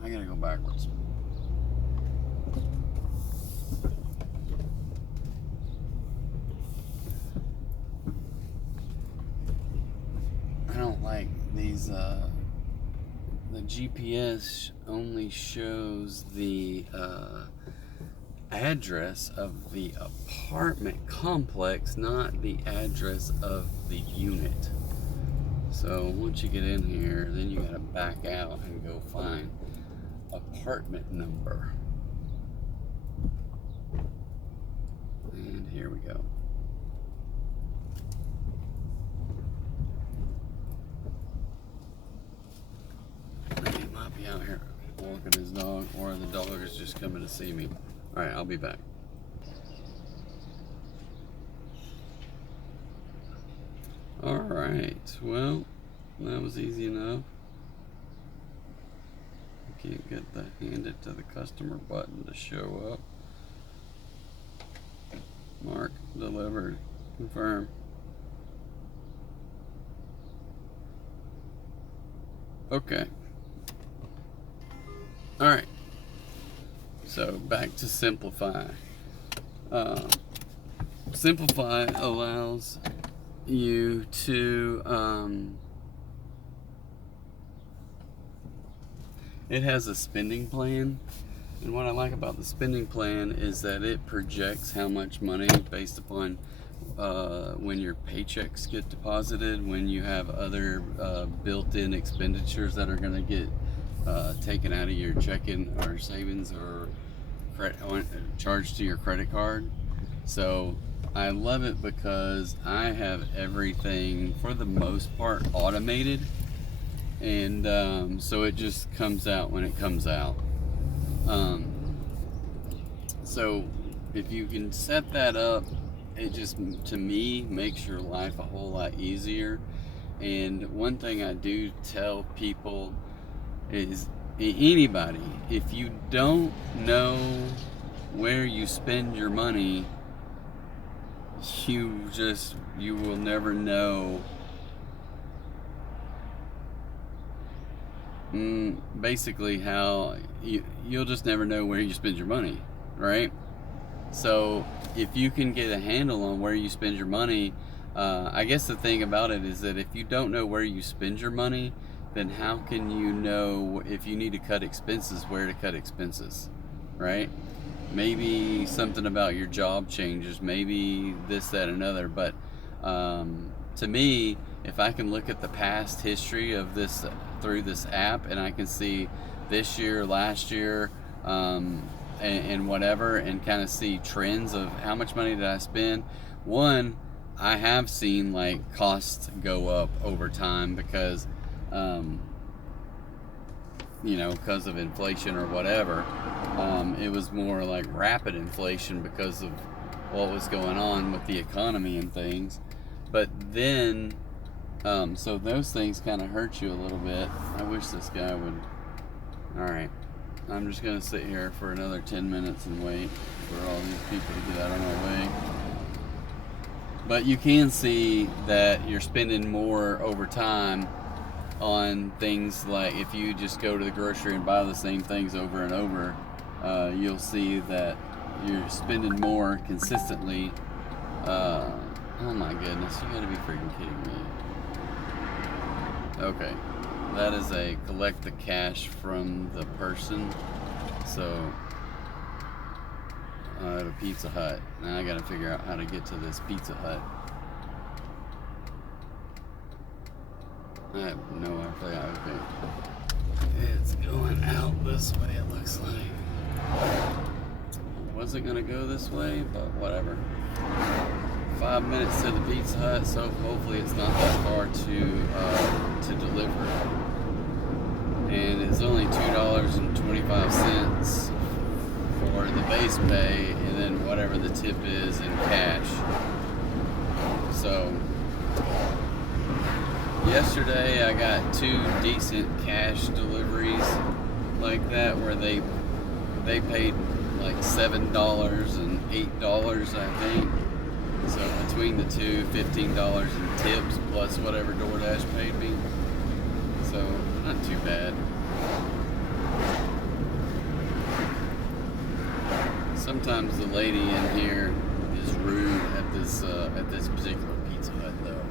I gotta go backwards. I don't like these, the GPS only shows the address of the apartment complex, not the address of the unit. So once you get in here, then you gotta back out and go find apartment number. And here we go. He might be out here walking his dog, or the dog is just coming to see me. All right, I'll be back. All right, well, that was easy enough. You can't get the hand it to the customer button to show up. Mark, delivered, confirm. Okay. All right. So back to Simplifi. Simplifi allows you to, it has a spending plan. And what I like about the spending plan is that it projects how much money based upon when your paychecks get deposited, when you have other built-in expenditures that are going to get taken out of your checking or savings or charged to your credit card. So I love it because I have everything for the most part automated, and so it just comes out when it comes out. So if you can set that up, it just, to me, makes your life a whole lot easier. And one thing I do tell people is, anybody, if you don't know where you spend your money, you will never know basically how you'll just never know where you spend your money, right? So if you can get a handle on where you spend your money, I guess the thing about it is that if you don't know where you spend your money, then how can you know if you need to cut expenses, where to cut expenses, right? Maybe something about your job changes, maybe this, that, another. But to me, if I can look at the past history of this through this app, and I can see this year, last year, and whatever, and kind of see trends of how much money did I spend. One, I have seen like costs go up over time because because of inflation or whatever. It was more like rapid inflation because of what was going on with the economy and things. But then, so those things kind of hurt you a little bit. I wish this guy would. All right, I'm just gonna sit here for another 10 minutes and wait for all these people to get out of my way. But you can see that you're spending more over time on things like, if you just go to the grocery and buy the same things over and over, you'll see that you're spending more consistently. Oh my goodness, you gotta be freaking kidding me. Okay, that is a collect the cash from the person. So I have a Pizza Hut. Now I gotta figure out how to get to this Pizza Hut. I have no idea. Okay. It's going out this way, it looks like. Wasn't gonna go this way, but whatever. 5 minutes to the Pizza Hut, so hopefully it's not that far to deliver. And it's only $2.25 for the base pay, and then whatever the tip is in cash. So yesterday I got 2 decent cash deliveries, like that where they paid like $7 and $8, I think. So between the two, $15 in tips plus whatever DoorDash paid me. So not too bad. Sometimes the lady in here is rude at this particular Pizza Hut though.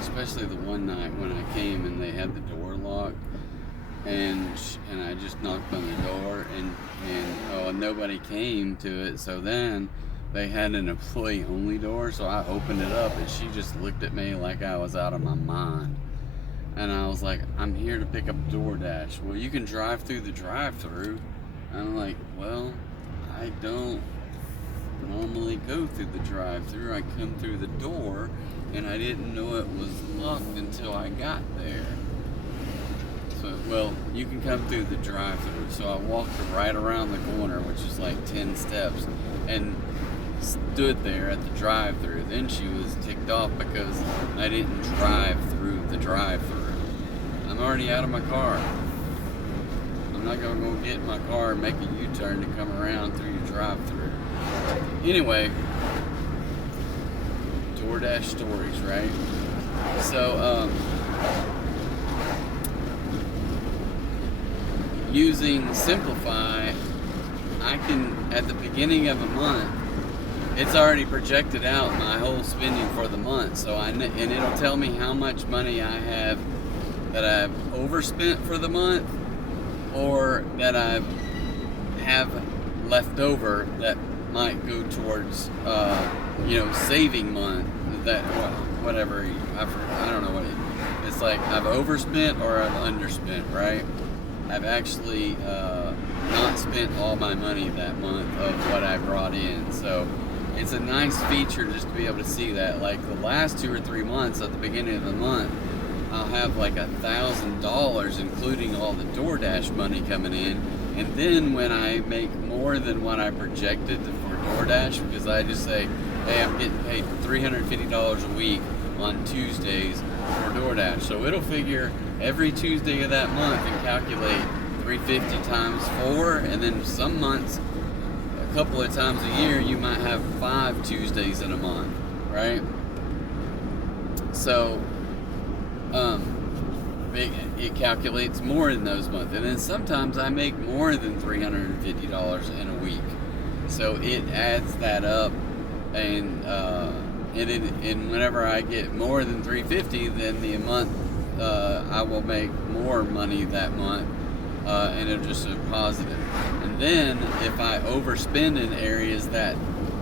Especially the one night when I came and they had the door locked, and I just knocked on the door and nobody came to it. So then they had an employee only door, so I opened it up and she just looked at me like I was out of my mind. And I was like, I'm here to pick up DoorDash. Well, you can drive through the drive-through. I'm like, well, I don't normally go through the drive-through. I come through the door, and I didn't know it was locked until I got there. So, well, you can come through the drive-through. So I walked right around the corner, which is like 10 steps, and stood there at the drive-through. Then she was ticked off because I didn't drive through the drive-through. I'm already out of my car. I'm not gonna go get in my car and make a U-turn to come around through your drive-through. Anyway, DoorDash stories, right? So, using Simplifi, I can, at the beginning of a month, it's already projected out my whole spending for the month. So and it'll tell me how much money I have that I've overspent for the month, or that I have left over that might go towards, saving month. That whatever I don't know what it's like. I've overspent or I've underspent, right? I've actually not spent all my money that month of what I brought in. So it's a nice feature just to be able to see that. Like the last 2 or 3 months at the beginning of the month, I'll have like $1,000, including all the DoorDash money coming in. And then when I make more than what I projected for DoorDash, because I just say, hey, I'm getting paid $350 a week on Tuesdays for DoorDash. So it'll figure every Tuesday of that month and calculate 350 times 4, and then some months, a couple of times a year, you might have 5 Tuesdays in a month, right? So it calculates more in those months, and then sometimes I make more than $350 in a week, so it adds that up, and whenever I get more than $350, then the month I will make more money that month, and it'll just be positive. And then if I overspend in areas that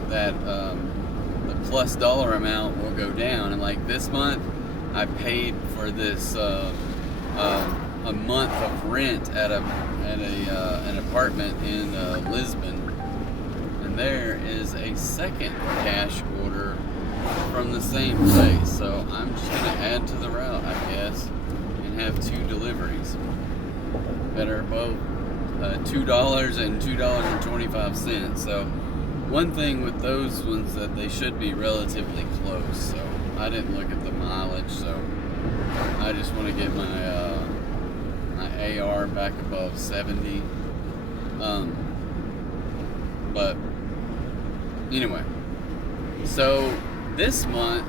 the plus dollar amount will go down, and like this month I paid for this a month of rent at an apartment in Lisbon, and there is a second cash order from the same place. So I'm just gonna add to the route, I guess, and have 2 deliveries that are both $2 and $2.25. So one thing with those ones that they should be relatively close. So I didn't look at the mileage, so I just want to get my my AR back above 70. But anyway, so this month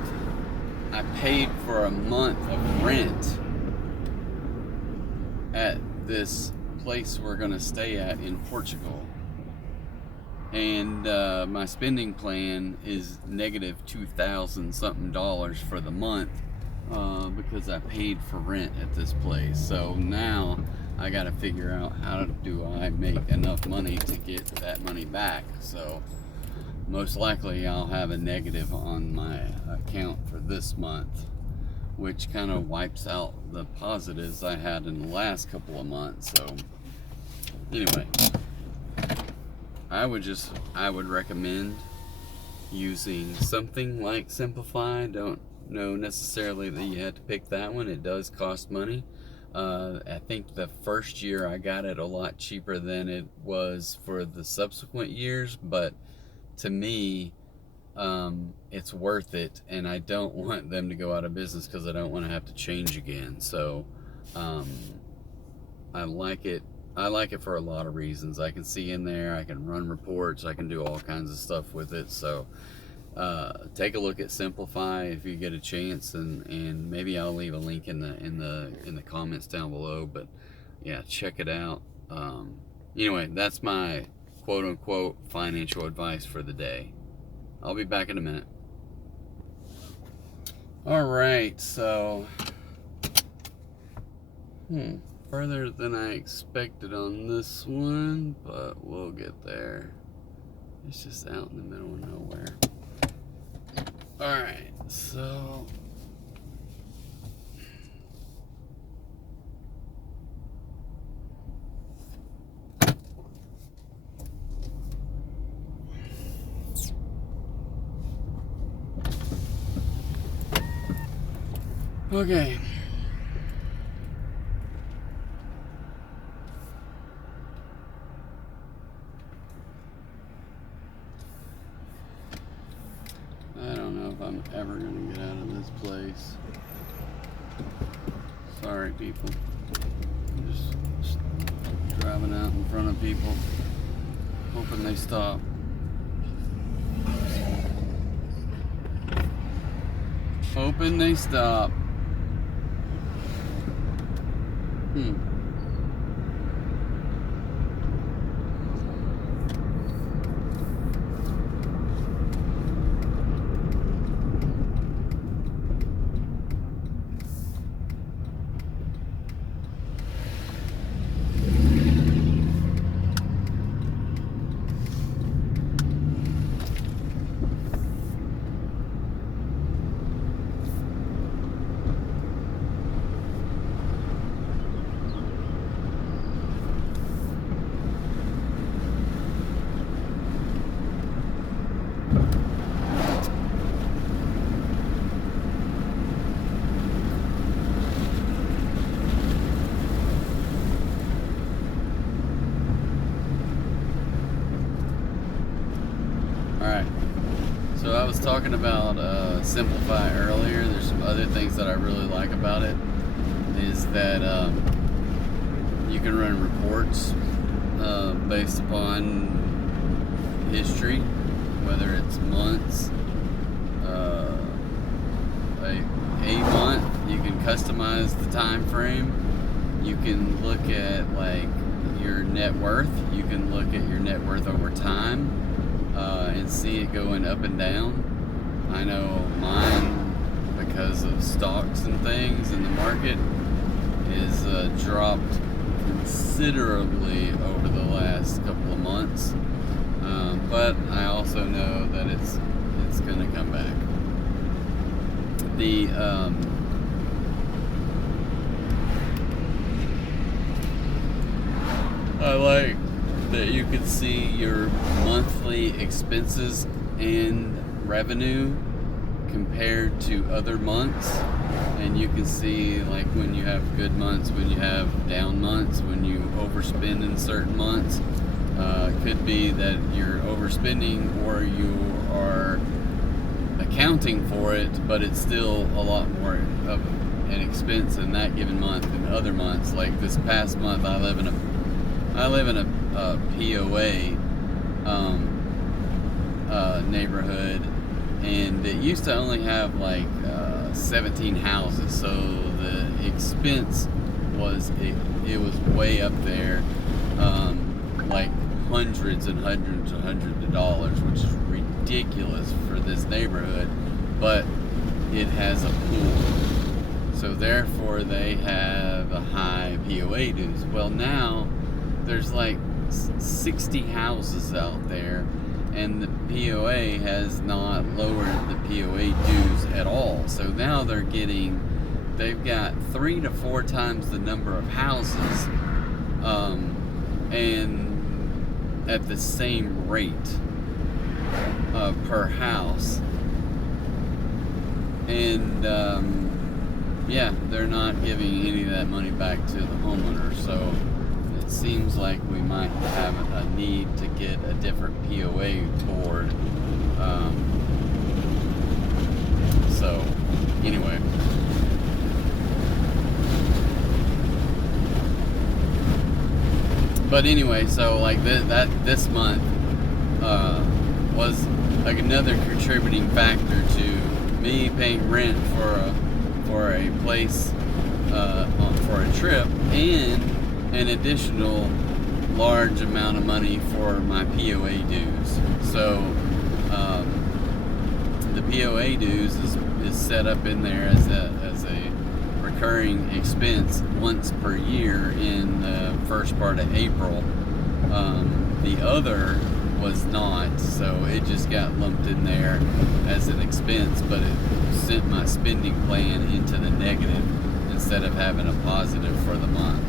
I paid for a month of rent at this place we're gonna stay at in Portugal. And my spending plan is negative $2,000 something for the month because I paid for rent at this place. So now I got to figure out how do I make enough money to get that money back. So most likely I'll have a negative on my account for this month, which kind of wipes out the positives I had in the last couple of months. So anyway, I would recommend using something like Simplifi. Don't know necessarily that you had to pick that one. It does cost money. I think the first year I got it a lot cheaper than it was for the subsequent years, but to me, it's worth it, and I don't want them to go out of business because I don't want to have to change again. So I like it. I like it for a lot of reasons. I can see in there, I can run reports, I can do all kinds of stuff with it. So take a look at Simplifi if you get a chance, and maybe I'll leave a link in the comments down below. But yeah, check it out. Anyway, that's my quote unquote financial advice for the day. I'll be back in a minute. All right, so further than I expected on this one, but we'll get there. It's just out in the middle of nowhere. All right, so okay. I don't know if I'm ever gonna get out of this place. Sorry, people. I'm just driving out in front of people, hoping they stop. Hoping they stop. Alright, so I was talking about Simplifi earlier. There's some other things that I really like about it. Is that you can run reports based upon history, whether it's months, a month. You can customize the time frame. You can look at like your net worth. You can look at your net worth over time. And see it going up and down. I know mine, because of stocks and things in the market, is dropped considerably over the last couple of months. But I also know that it's going to come back. I like that you can see your monthly expenses and revenue compared to other months, and you can see like when you have good months, when you have down months, when you overspend in certain months. It could be that you're overspending or you are accounting for it, but it's still a lot more of an expense in that given month than other months. Like this past month, I live in a POA neighborhood, and it used to only have like 17 houses, so the expense was it was way up there, like hundreds and hundreds and hundreds of dollars, which is ridiculous for this neighborhood. But it has a pool, so therefore they have a high POA dues. Well, now there's like 60 houses out there, and the POA has not lowered the POA dues at all. So now they've got 3 to 4 times the number of houses, and at the same rate per house. And yeah, they're not giving any of that money back to the homeowner. So it seems like we might have a need to get a different POA board. So anyway, But anyway, so like this month was like another contributing factor to me paying rent for a place for a trip, and an additional large amount of money for my POA dues. So the POA dues is set up in there as a recurring expense once per year in the first part of April. The other was not, so it just got lumped in there as an expense, but it sent my spending plan into the negative instead of having a positive for the month.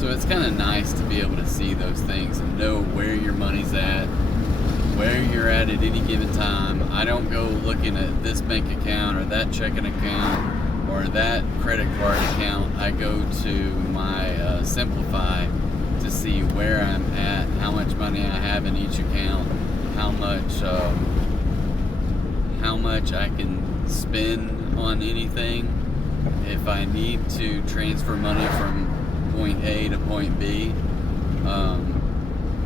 So it's kind of nice to be able to see those things and know where your money's at, where you're at any given time. I don't go looking at this bank account or that checking account or that credit card account. I go to my Simplifi to see where I'm at, how much money I have in each account, how much I can spend on anything. If I need to transfer money from point A to point B,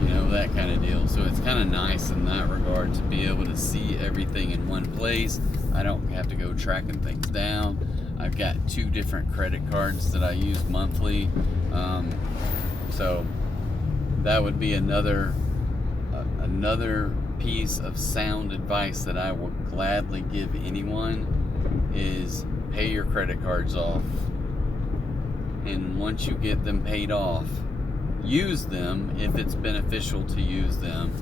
you know, that kind of deal. So it's kind of nice in that regard to be able to see everything in one place. I don't have to go tracking things down. I've got 2 different credit cards that I use monthly. So that would be another piece of sound advice that I will gladly give anyone, is pay your credit cards off. And once you get them paid off, use them if it's beneficial to use them,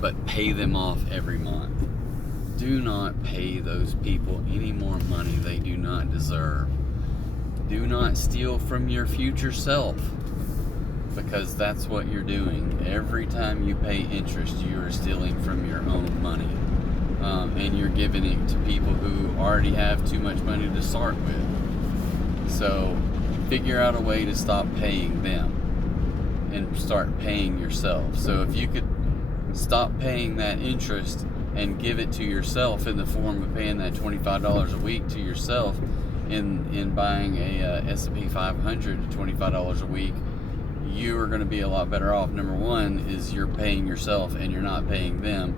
but pay them off every month. Do not pay those people any more money they do not deserve. Do not steal from your future self, because that's what you're doing. Every time you pay interest, you are stealing from your own money, and you're giving it to people who already have too much money to start with. So figure out a way to stop paying them and start paying yourself. So if you could stop paying that interest and give it to yourself in the form of paying that $25 a week to yourself in buying a S&P 500 at $25 a week, you are going to be a lot better off. Number one is you're paying yourself and you're not paying them.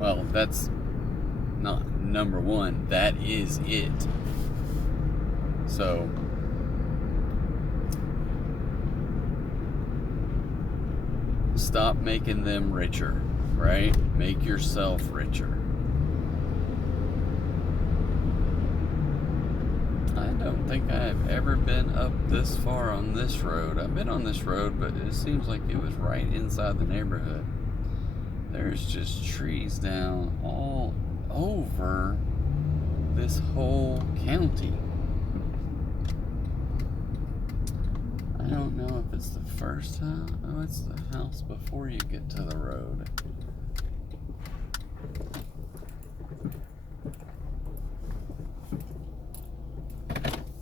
Well, that's not number one. That is it. So stop making them richer, right? Make yourself richer. I don't think I've ever been up this far on this road. I've been on this road, but it seems like it was right inside the neighborhood. There's just trees down all over this whole county. I don't know if it's the first house. Oh, it's the house before you get to the road.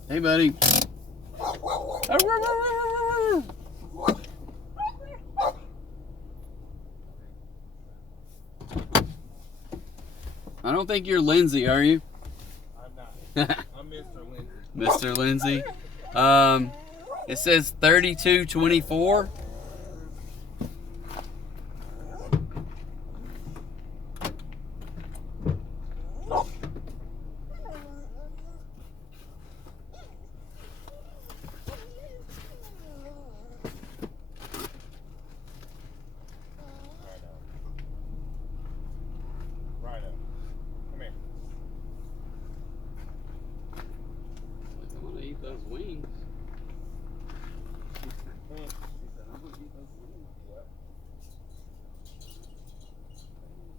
Hey, buddy. I don't think you're Lindsay, are you? I'm not. I'm Mr. Lindsay. Mr. Lindsay. It says 3224. Right up. Come here. I want to eat those wings. Come here. She said, I'm going to eat those wings. Yep.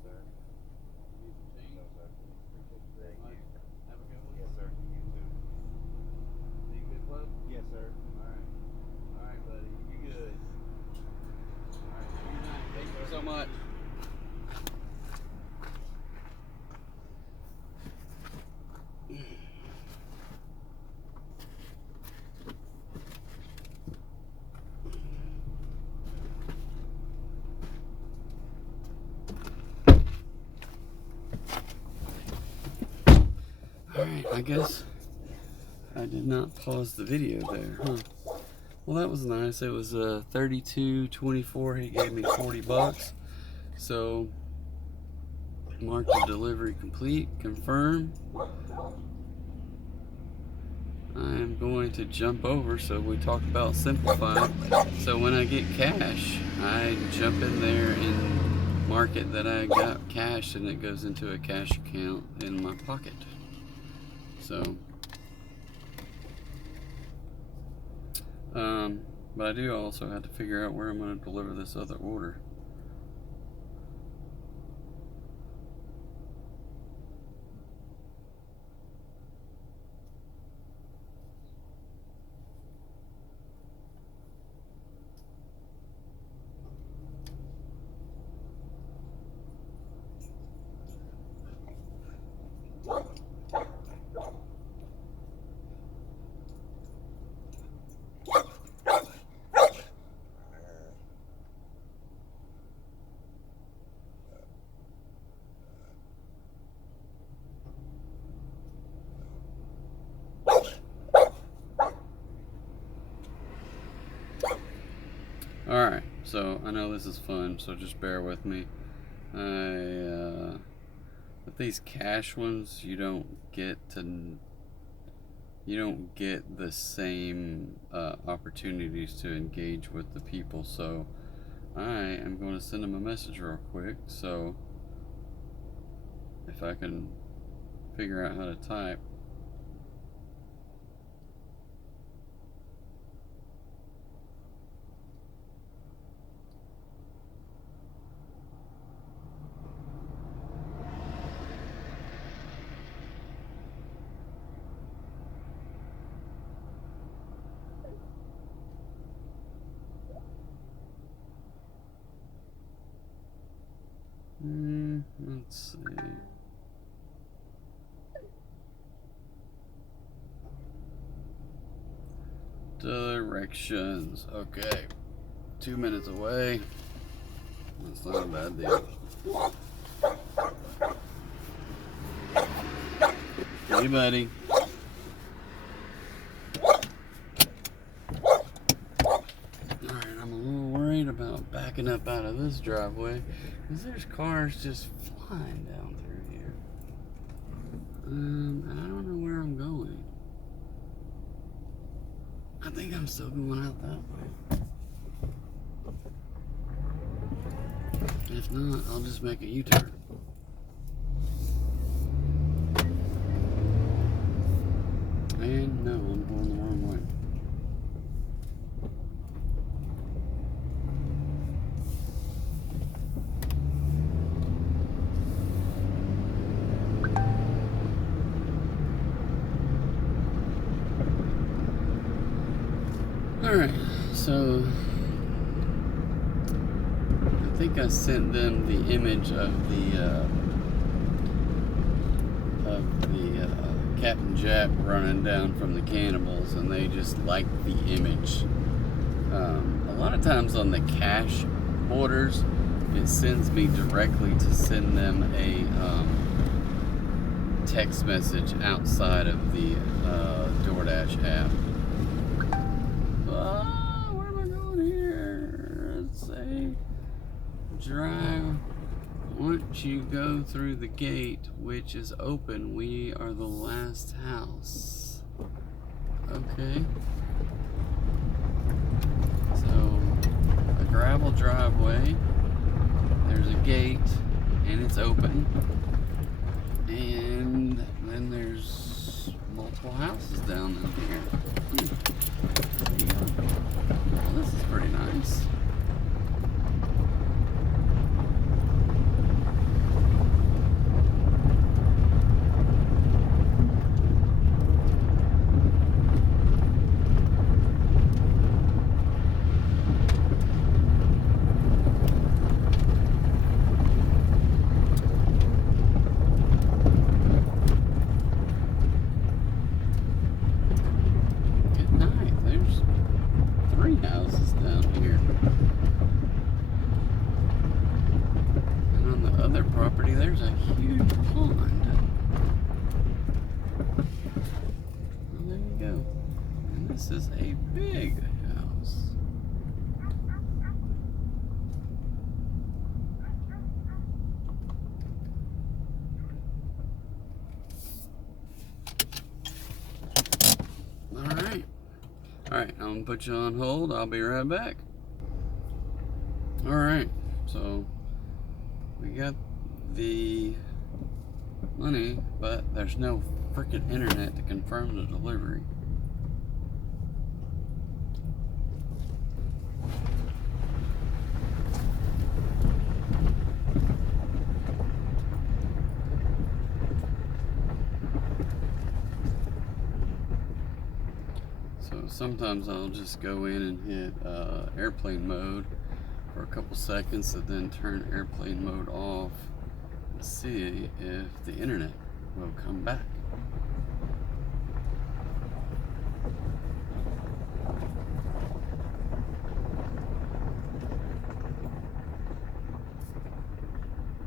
Sir. No, sir. Appreciate you very Thank much. you. Have a good one. Yes, sir. You too. See you good, bud? Yes, sir. All right, buddy. You good? All right. Good night. Thank you so much. Alright, I guess I did not pause the video there, huh? Well, that was nice. It was $32.24. He gave me $40. So mark the delivery complete. Confirm. I am going to jump over. So we talked about Simplifi. So when I get cash, I jump in there and mark it that I got cash, and it goes into a cash account in my pocket. So but I do also have to figure out where I'm going to deliver this other order. Alright, so I know this is fun, so just bear with me. With these cash ones, you don't get the same opportunities to engage with the people, so I am going to send them a message real quick. So if I can figure out how to type. Let's see. Directions. Okay. 2 minutes away. That's not a bad deal. Hey, buddy. Alright, I'm a little worried about backing up out of this driveway because there's cars just flying down through here. And I don't know where I'm going. I think I'm still going out that way. If not, I'll just make a U-turn. And no, I'm going the wrong way. Alright, so I think I sent them the image of the Captain Jack running down from the cannibals, and they just like the image. A lot of times on the cash orders, it sends me directly to send them a text message outside of the DoorDash app. Where am I going here? Let's say drive. Once you go through the gate, which is open, we are the last house. Okay. So, a gravel driveway. There's a gate, and it's open. And then there's multiple houses down in here. Well, this is pretty nice. Houses down here. And on the other property, there's a huge pond. Well, there you go. And this is a big house. Alright, I'm gonna put you on hold. I'll be right back. Alright, so we got the money, but there's no freaking internet to confirm the delivery. So sometimes I'll just go in and hit airplane mode for a couple seconds and then turn airplane mode off and see if the internet will come back.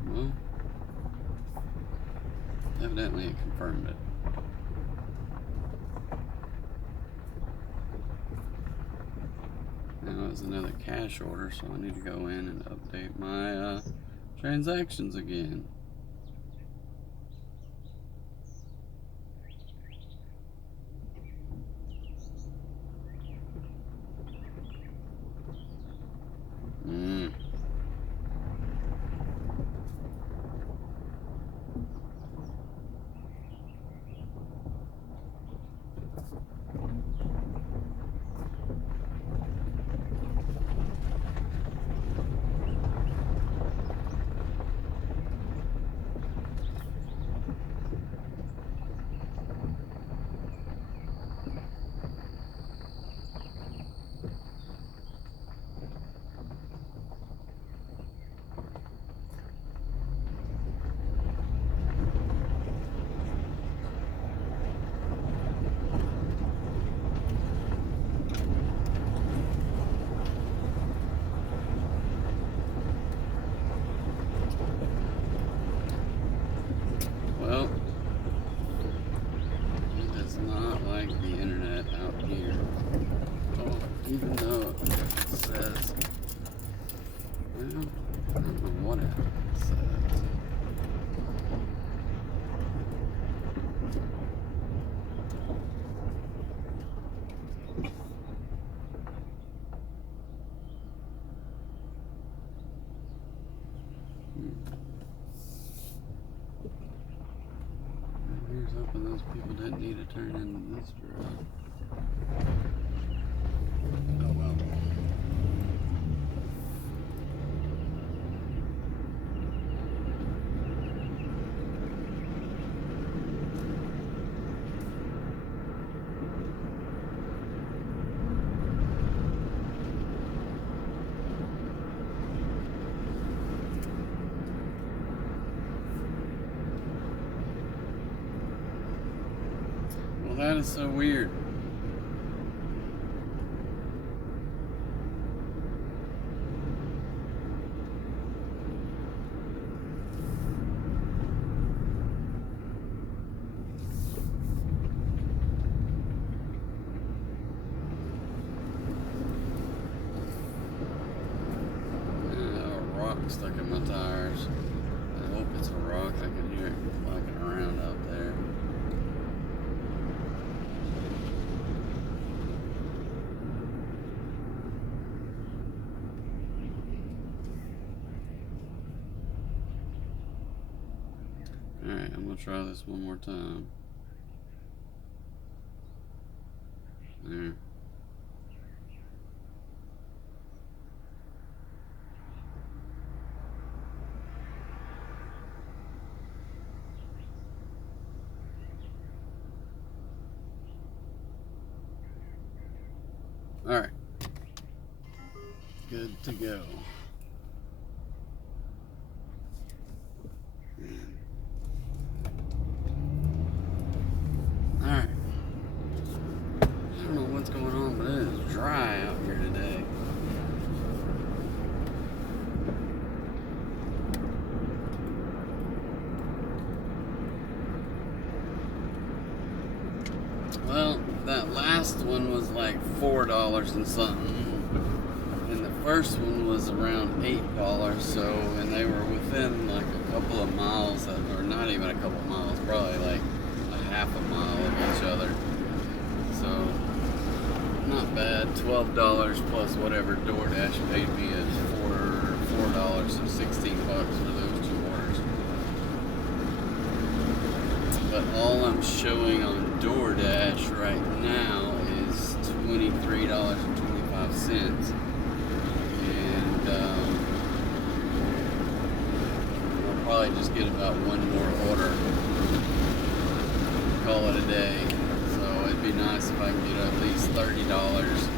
Well, evidently it confirmed it. Now it's another cash order, so I need to go in and update my transactions again. Well, it does not like the internet out here. Oh, even though it says, well, I don't know what it says. Here's hoping those people didn't need to turn in this drug. Oh well. Well, that is so weird. A rock stuck in my tires. I hope it's a rock. I can hear it flocking around out there. Alright, I'm gonna try this one more time. There. Alright. Good to go. Alright. I don't know what's going on, but it is dry out here today. Well, that last one was like $4 and something. And the first one was around $8, so, and they were within like a couple of miles, or not even a couple of miles, probably like a half a mile of each other. So, not bad. $12 plus whatever DoorDash paid me is $4, so $16 for those 2 orders. But all I'm showing on DoorDash right now is $23.25, and I'll probably just get about 1 more order, call it a day. So it'd be nice if I could get at least $30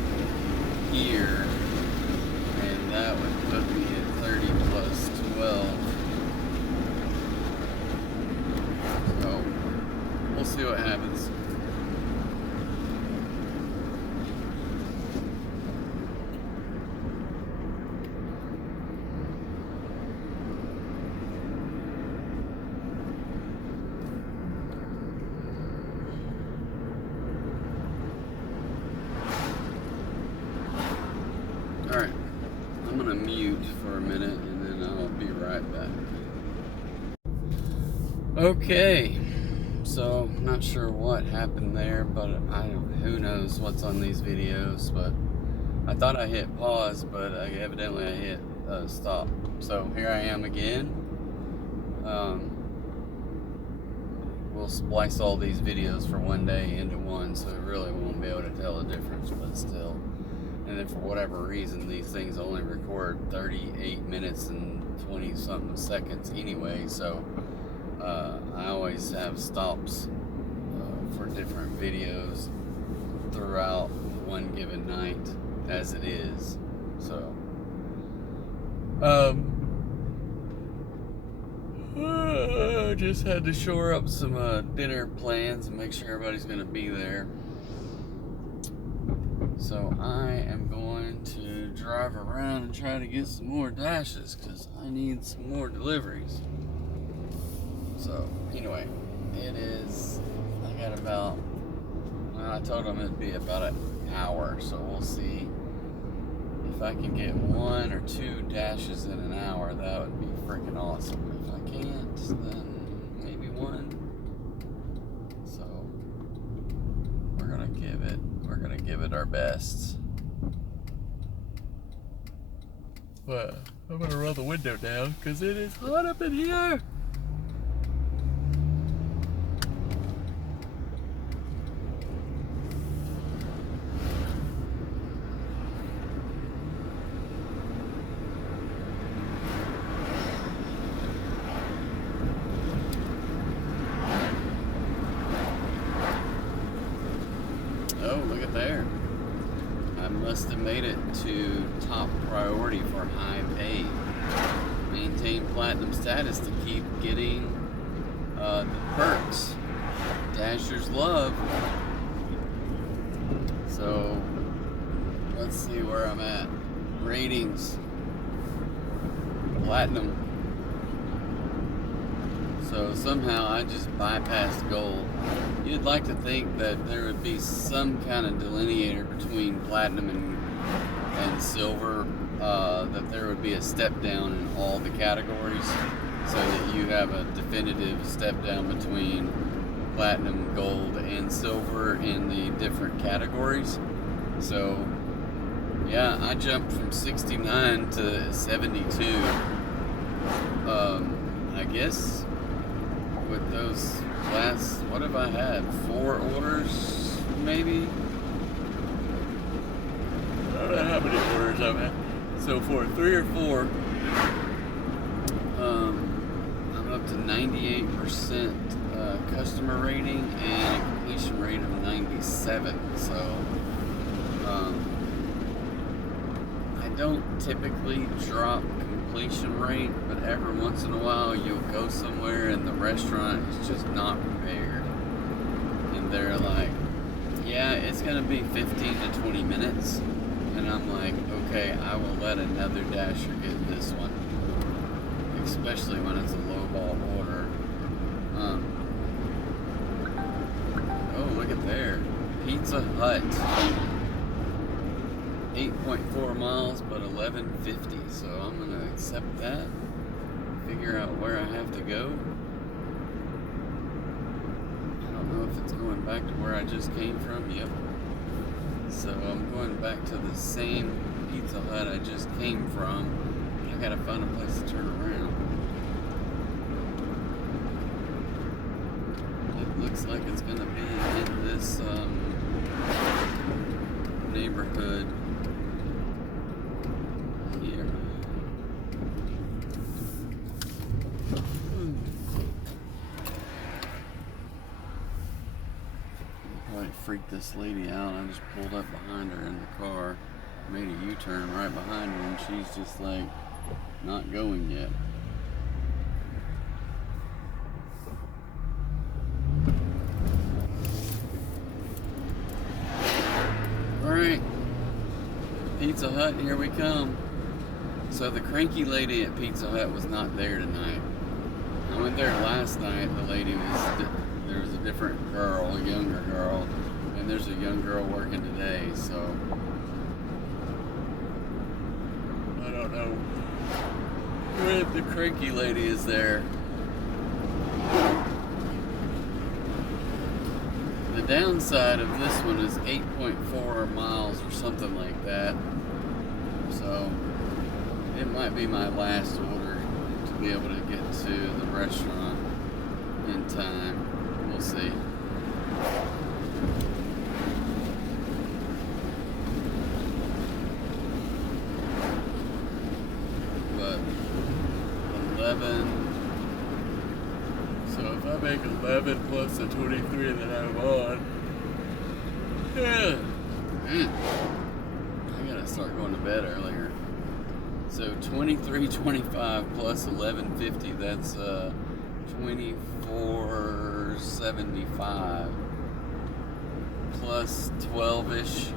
here, and that would put me at 30 plus 12. So we'll see what happens. Alright, I'm gonna mute for a minute and then I'll be right back. Okay, so not sure what happened there, but who knows what's on these videos, but I thought I hit pause, but evidently I hit stop. So here I am again. We'll splice all these videos for one day into one, so it really won't be able to tell the difference, but still. And then for whatever reason, these things only record 38 minutes and 20 something seconds anyway, so I always have stops for different videos throughout one given night as it is. So I just had to shore up some dinner plans and make sure everybody's gonna be there. So I am going to drive around and try to get some more dashes because I need some more deliveries. So anyway, it is, I got about, well, I told them it'd be about an hour, so we'll see if I can get 1 or 2 dashes in an hour. That would be freaking awesome. If I can't, then maybe 1. So we're gonna give it our best. But I'm gonna roll the window down because it is hot up in here. Oh, look at there. I must have made it to top priority for high pay. Maintain platinum status to keep getting the perks Dashers love. So let's see where I'm at. Ratings. Platinum. So somehow I just bypassed gold. You'd like to think that there would be some kind of delineator between platinum and silver, that there would be a step down in all the categories so that you have a definitive step down between platinum, gold, and silver in the different categories. So yeah, I jumped from 69 to 72. I guess with those last, what have I had? 4 orders, maybe? I don't know how many orders I've had. So for 3 or 4, I'm up to 98% customer rating and a completion rate of 97. So I don't typically drop completion rate, but every once in a while you'll go somewhere and the restaurant is just not prepared, and they're like, yeah, it's gonna be 15 to 20 minutes, and I'm like, okay, I will let another dasher get this one, especially when it's a low ball order. Oh, look at there, Pizza Hut. 8.4 miles, but 11.50. So I'm gonna accept that. Figure out where I have to go. I don't know if it's going back to where I just came from. Yep. So I'm going back to the same Pizza Hut I just came from. I gotta find a place to turn around. It looks like it's gonna be in this neighborhood here. Probably freaked this lady out. I just pulled up behind her in the car, made a U-turn right behind her, and she's just like not going yet. Alright, Pizza Hut, here we come. So the cranky lady at Pizza Hut was not there tonight. I went there last night. The lady was, there was a different girl, a younger girl, and there's a young girl working today, so I don't know if the cranky lady is there. The downside of this one is 8.4 miles or something like that. So it might be my last order to be able to get to the restaurant in time. We'll see. But 11. So if I make 11 plus the 23 that I'm on, yeah, man, I gotta start going to bed earlier. So 23.25 plus 11.50, that's 24.75 plus 12ish,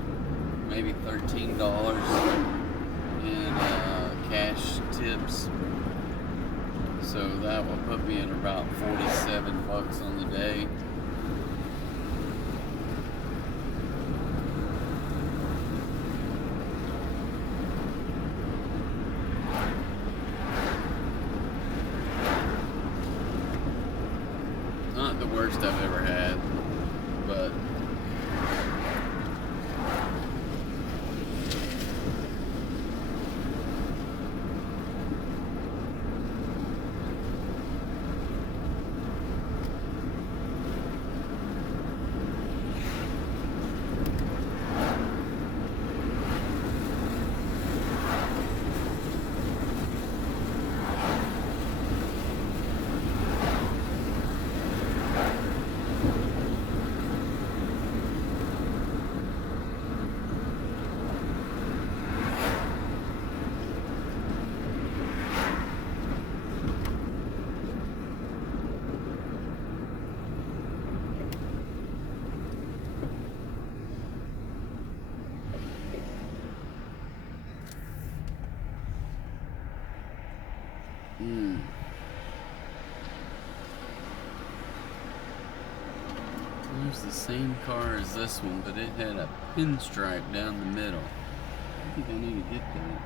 maybe $13 in cash tips. So that will put me at about 47 bucks on the day. Not the worst I've ever had, but there's the same car as this one, but it had a pinstripe down the middle. I think I need to get that.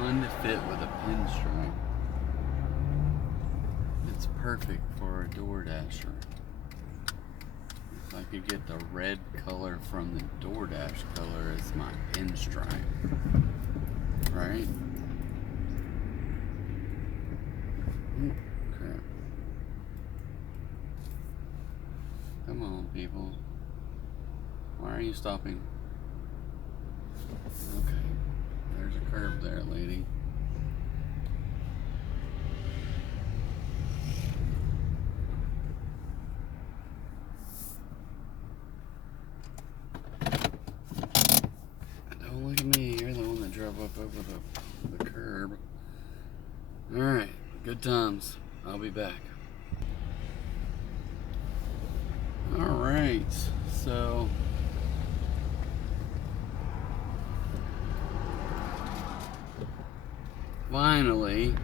One to fit with a pinstripe. It's perfect for a DoorDasher. If I could get the red color from the DoorDash color as my pinstripe. Right? Oh, crap. Come on, people. Why are you stopping? Okay. There's a curb there, lady. Don't look at me. You're the one that drove up over the curb. Alright. Good times. I'll be back. Alright. So finally,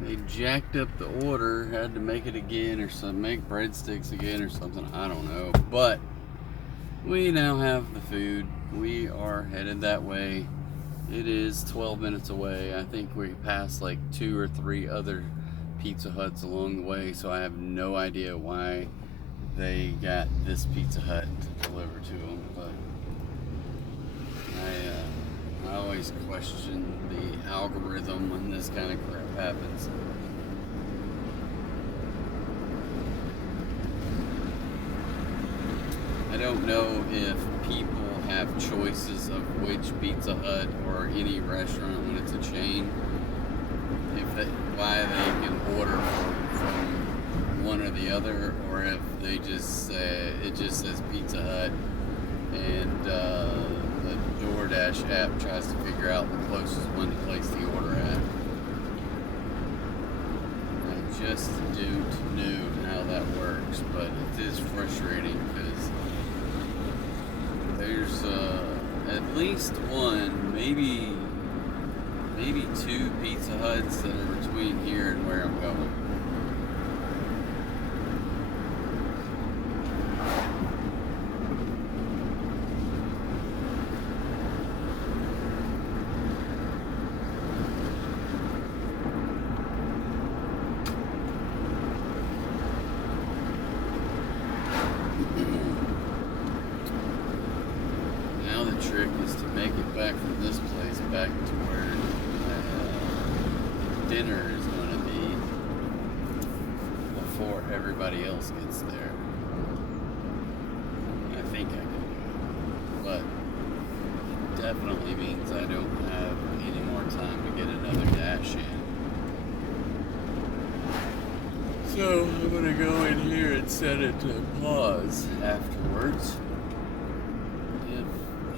they jacked up the order, had to make it again or something, make breadsticks again or something, I don't know. But we now have the food. We are headed that way. It is 12 minutes away. I think we passed like 2 or 3 other Pizza Huts along the way, so I have no idea why they got this Pizza Hut to deliver to them, but I always question the algorithm when this kind of crap happens. I don't know if people have choices of which Pizza Hut or any restaurant when it's a chain, why they can order from one or the other, or if they just say it just says Pizza Hut and the DoorDash app tries to figure out the closest one to place the order at. I just don't know how that works, but it is frustrating because there's at least one, maybe two Pizza Huts that are between here and where I'm going. Now the trick is to make it back from this place back to where dinner is going to be before everybody else gets there. I think I can do it, but it definitely means I don't have any more time to get another dash in. So I'm going to go in here and set it to pause afterwards. If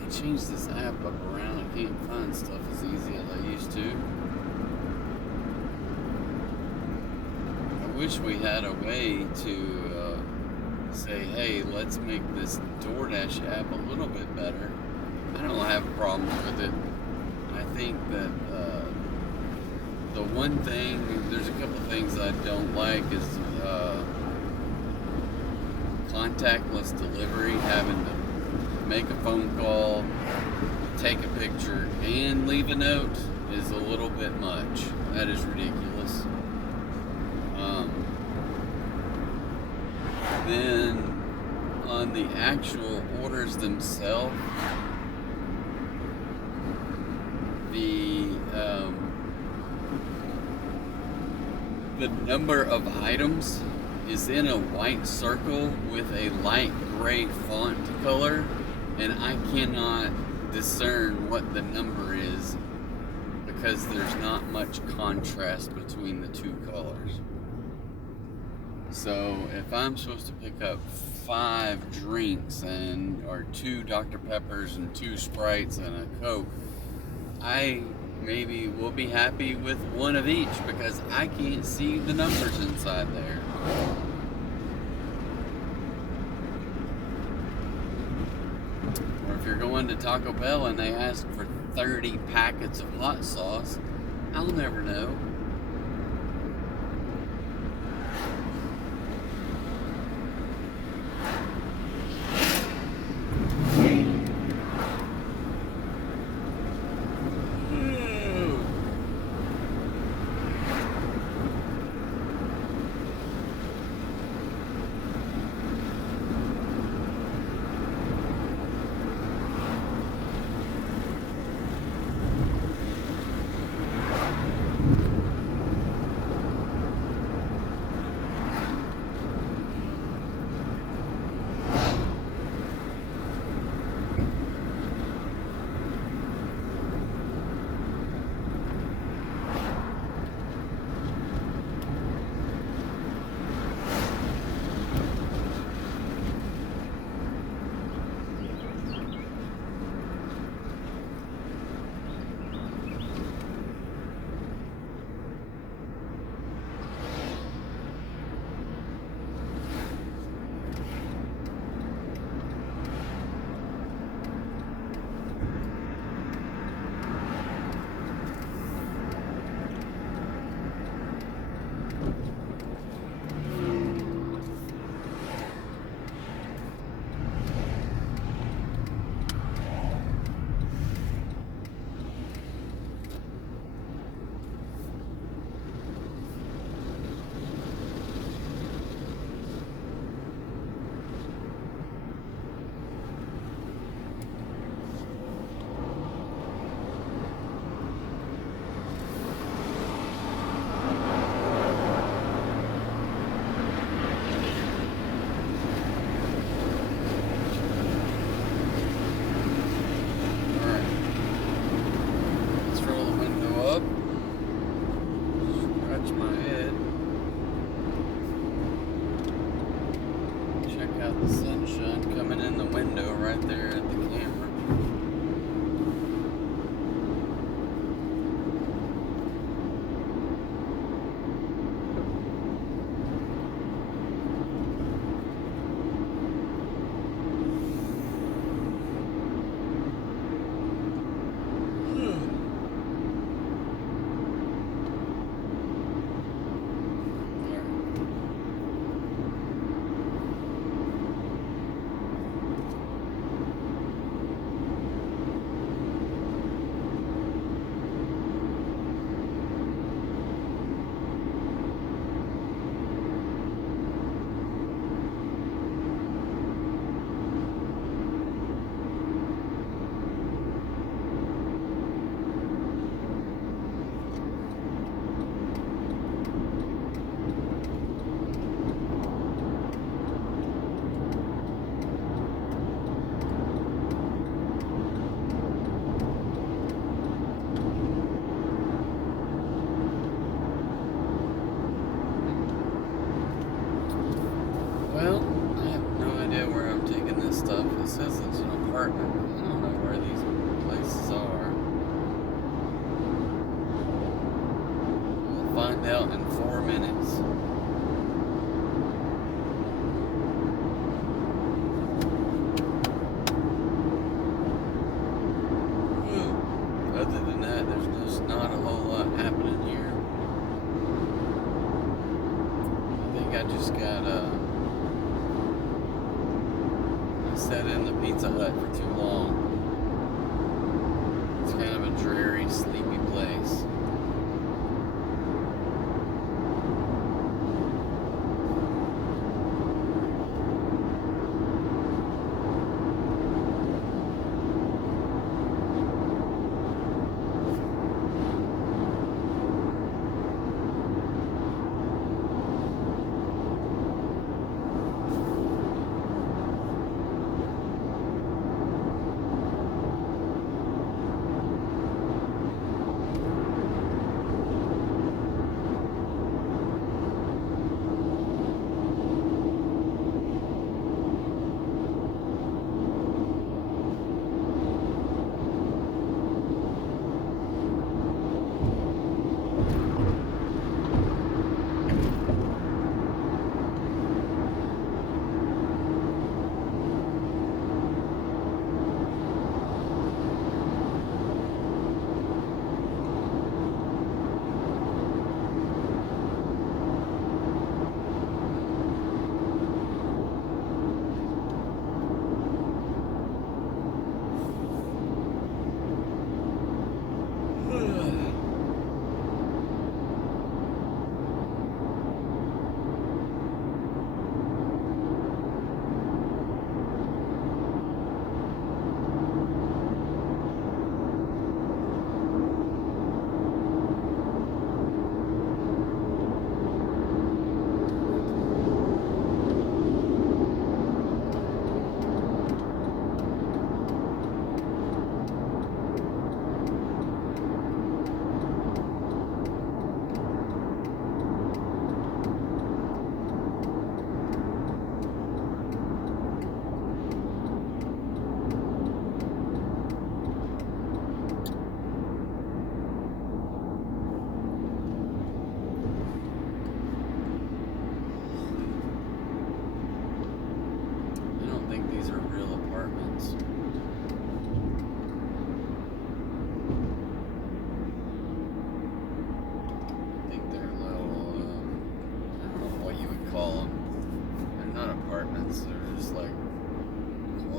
I change this app up around, I can't find stuff as easy as I used to. I wish we had a way to say, hey, let's make this DoorDash app a little bit better. I don't have problems with it. I think that the one thing, there's a couple things I don't like is contactless delivery, having to make a phone call, take a picture, and leave a note is a little bit much. That is ridiculous. Then on the actual orders themselves, the number of items is in a white circle with a light gray font color, and I cannot discern what the number is because there's not much contrast between the two colors. So if I'm supposed to pick up 5 drinks or 2 Dr. Peppers and 2 Sprites and a Coke, I maybe will be happy with one of each because I can't see the numbers inside there. Or if you're going to Taco Bell and they ask for 30 packets of hot sauce, I'll never know. Sunshine coming in the window right there at the camera. Well, I have no idea where I'm taking this stuff. It says it's an apartment. I don't know where these places are. We'll find out in 4 minutes. Other than that, there's just not a whole lot happening here. I think I just got I sat in the Pizza Hut for too long. It's kind of a dreary, sleepy place.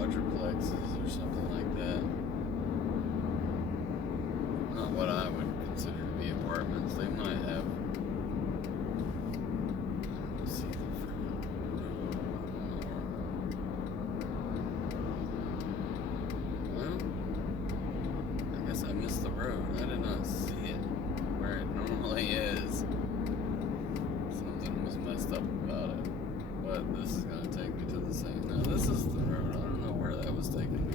quadruplexes or something like that. Not what I would consider to be apartments. They might have. Let's see the well, I guess I missed the road. I did not see it where it normally is. Something was messed up about it. But this is going to take me to the same. Now, this is the road. I don't know where that was taking me.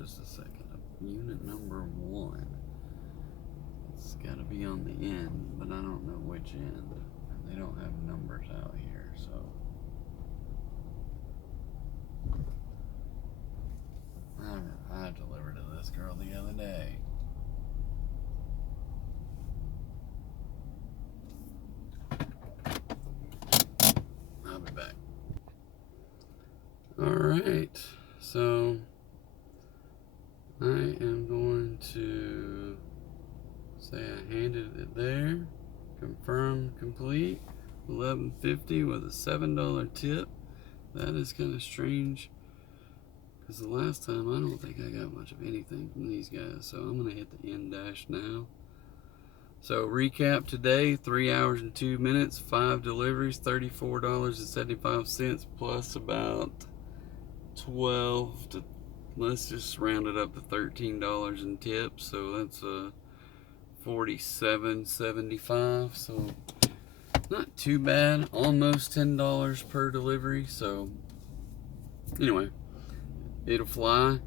just a second. Unit number 1. It's got to be on the end, but I don't know which end. They don't have numbers out here, so. I delivered to this girl the other day. I'll be back. Alright, so I am going to say I handed it there. Confirm complete. $11.50 with a $7 tip. That is kind of strange, because the last time I don't think I got much of anything from these guys. So I'm going to hit the end dash now. So recap today, 3 hours and 2 minutes, 5 deliveries, $34.75 plus about 12 to, let's just round it up to $13 in tips. So that's $47.75. So not too bad, almost $10 per delivery. So anyway, it'll fly.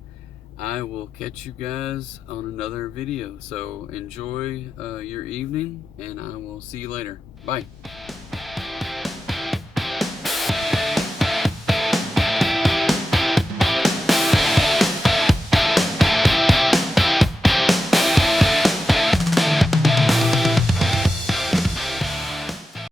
I will catch you guys on another video. So enjoy your evening, and I will see you later. Bye.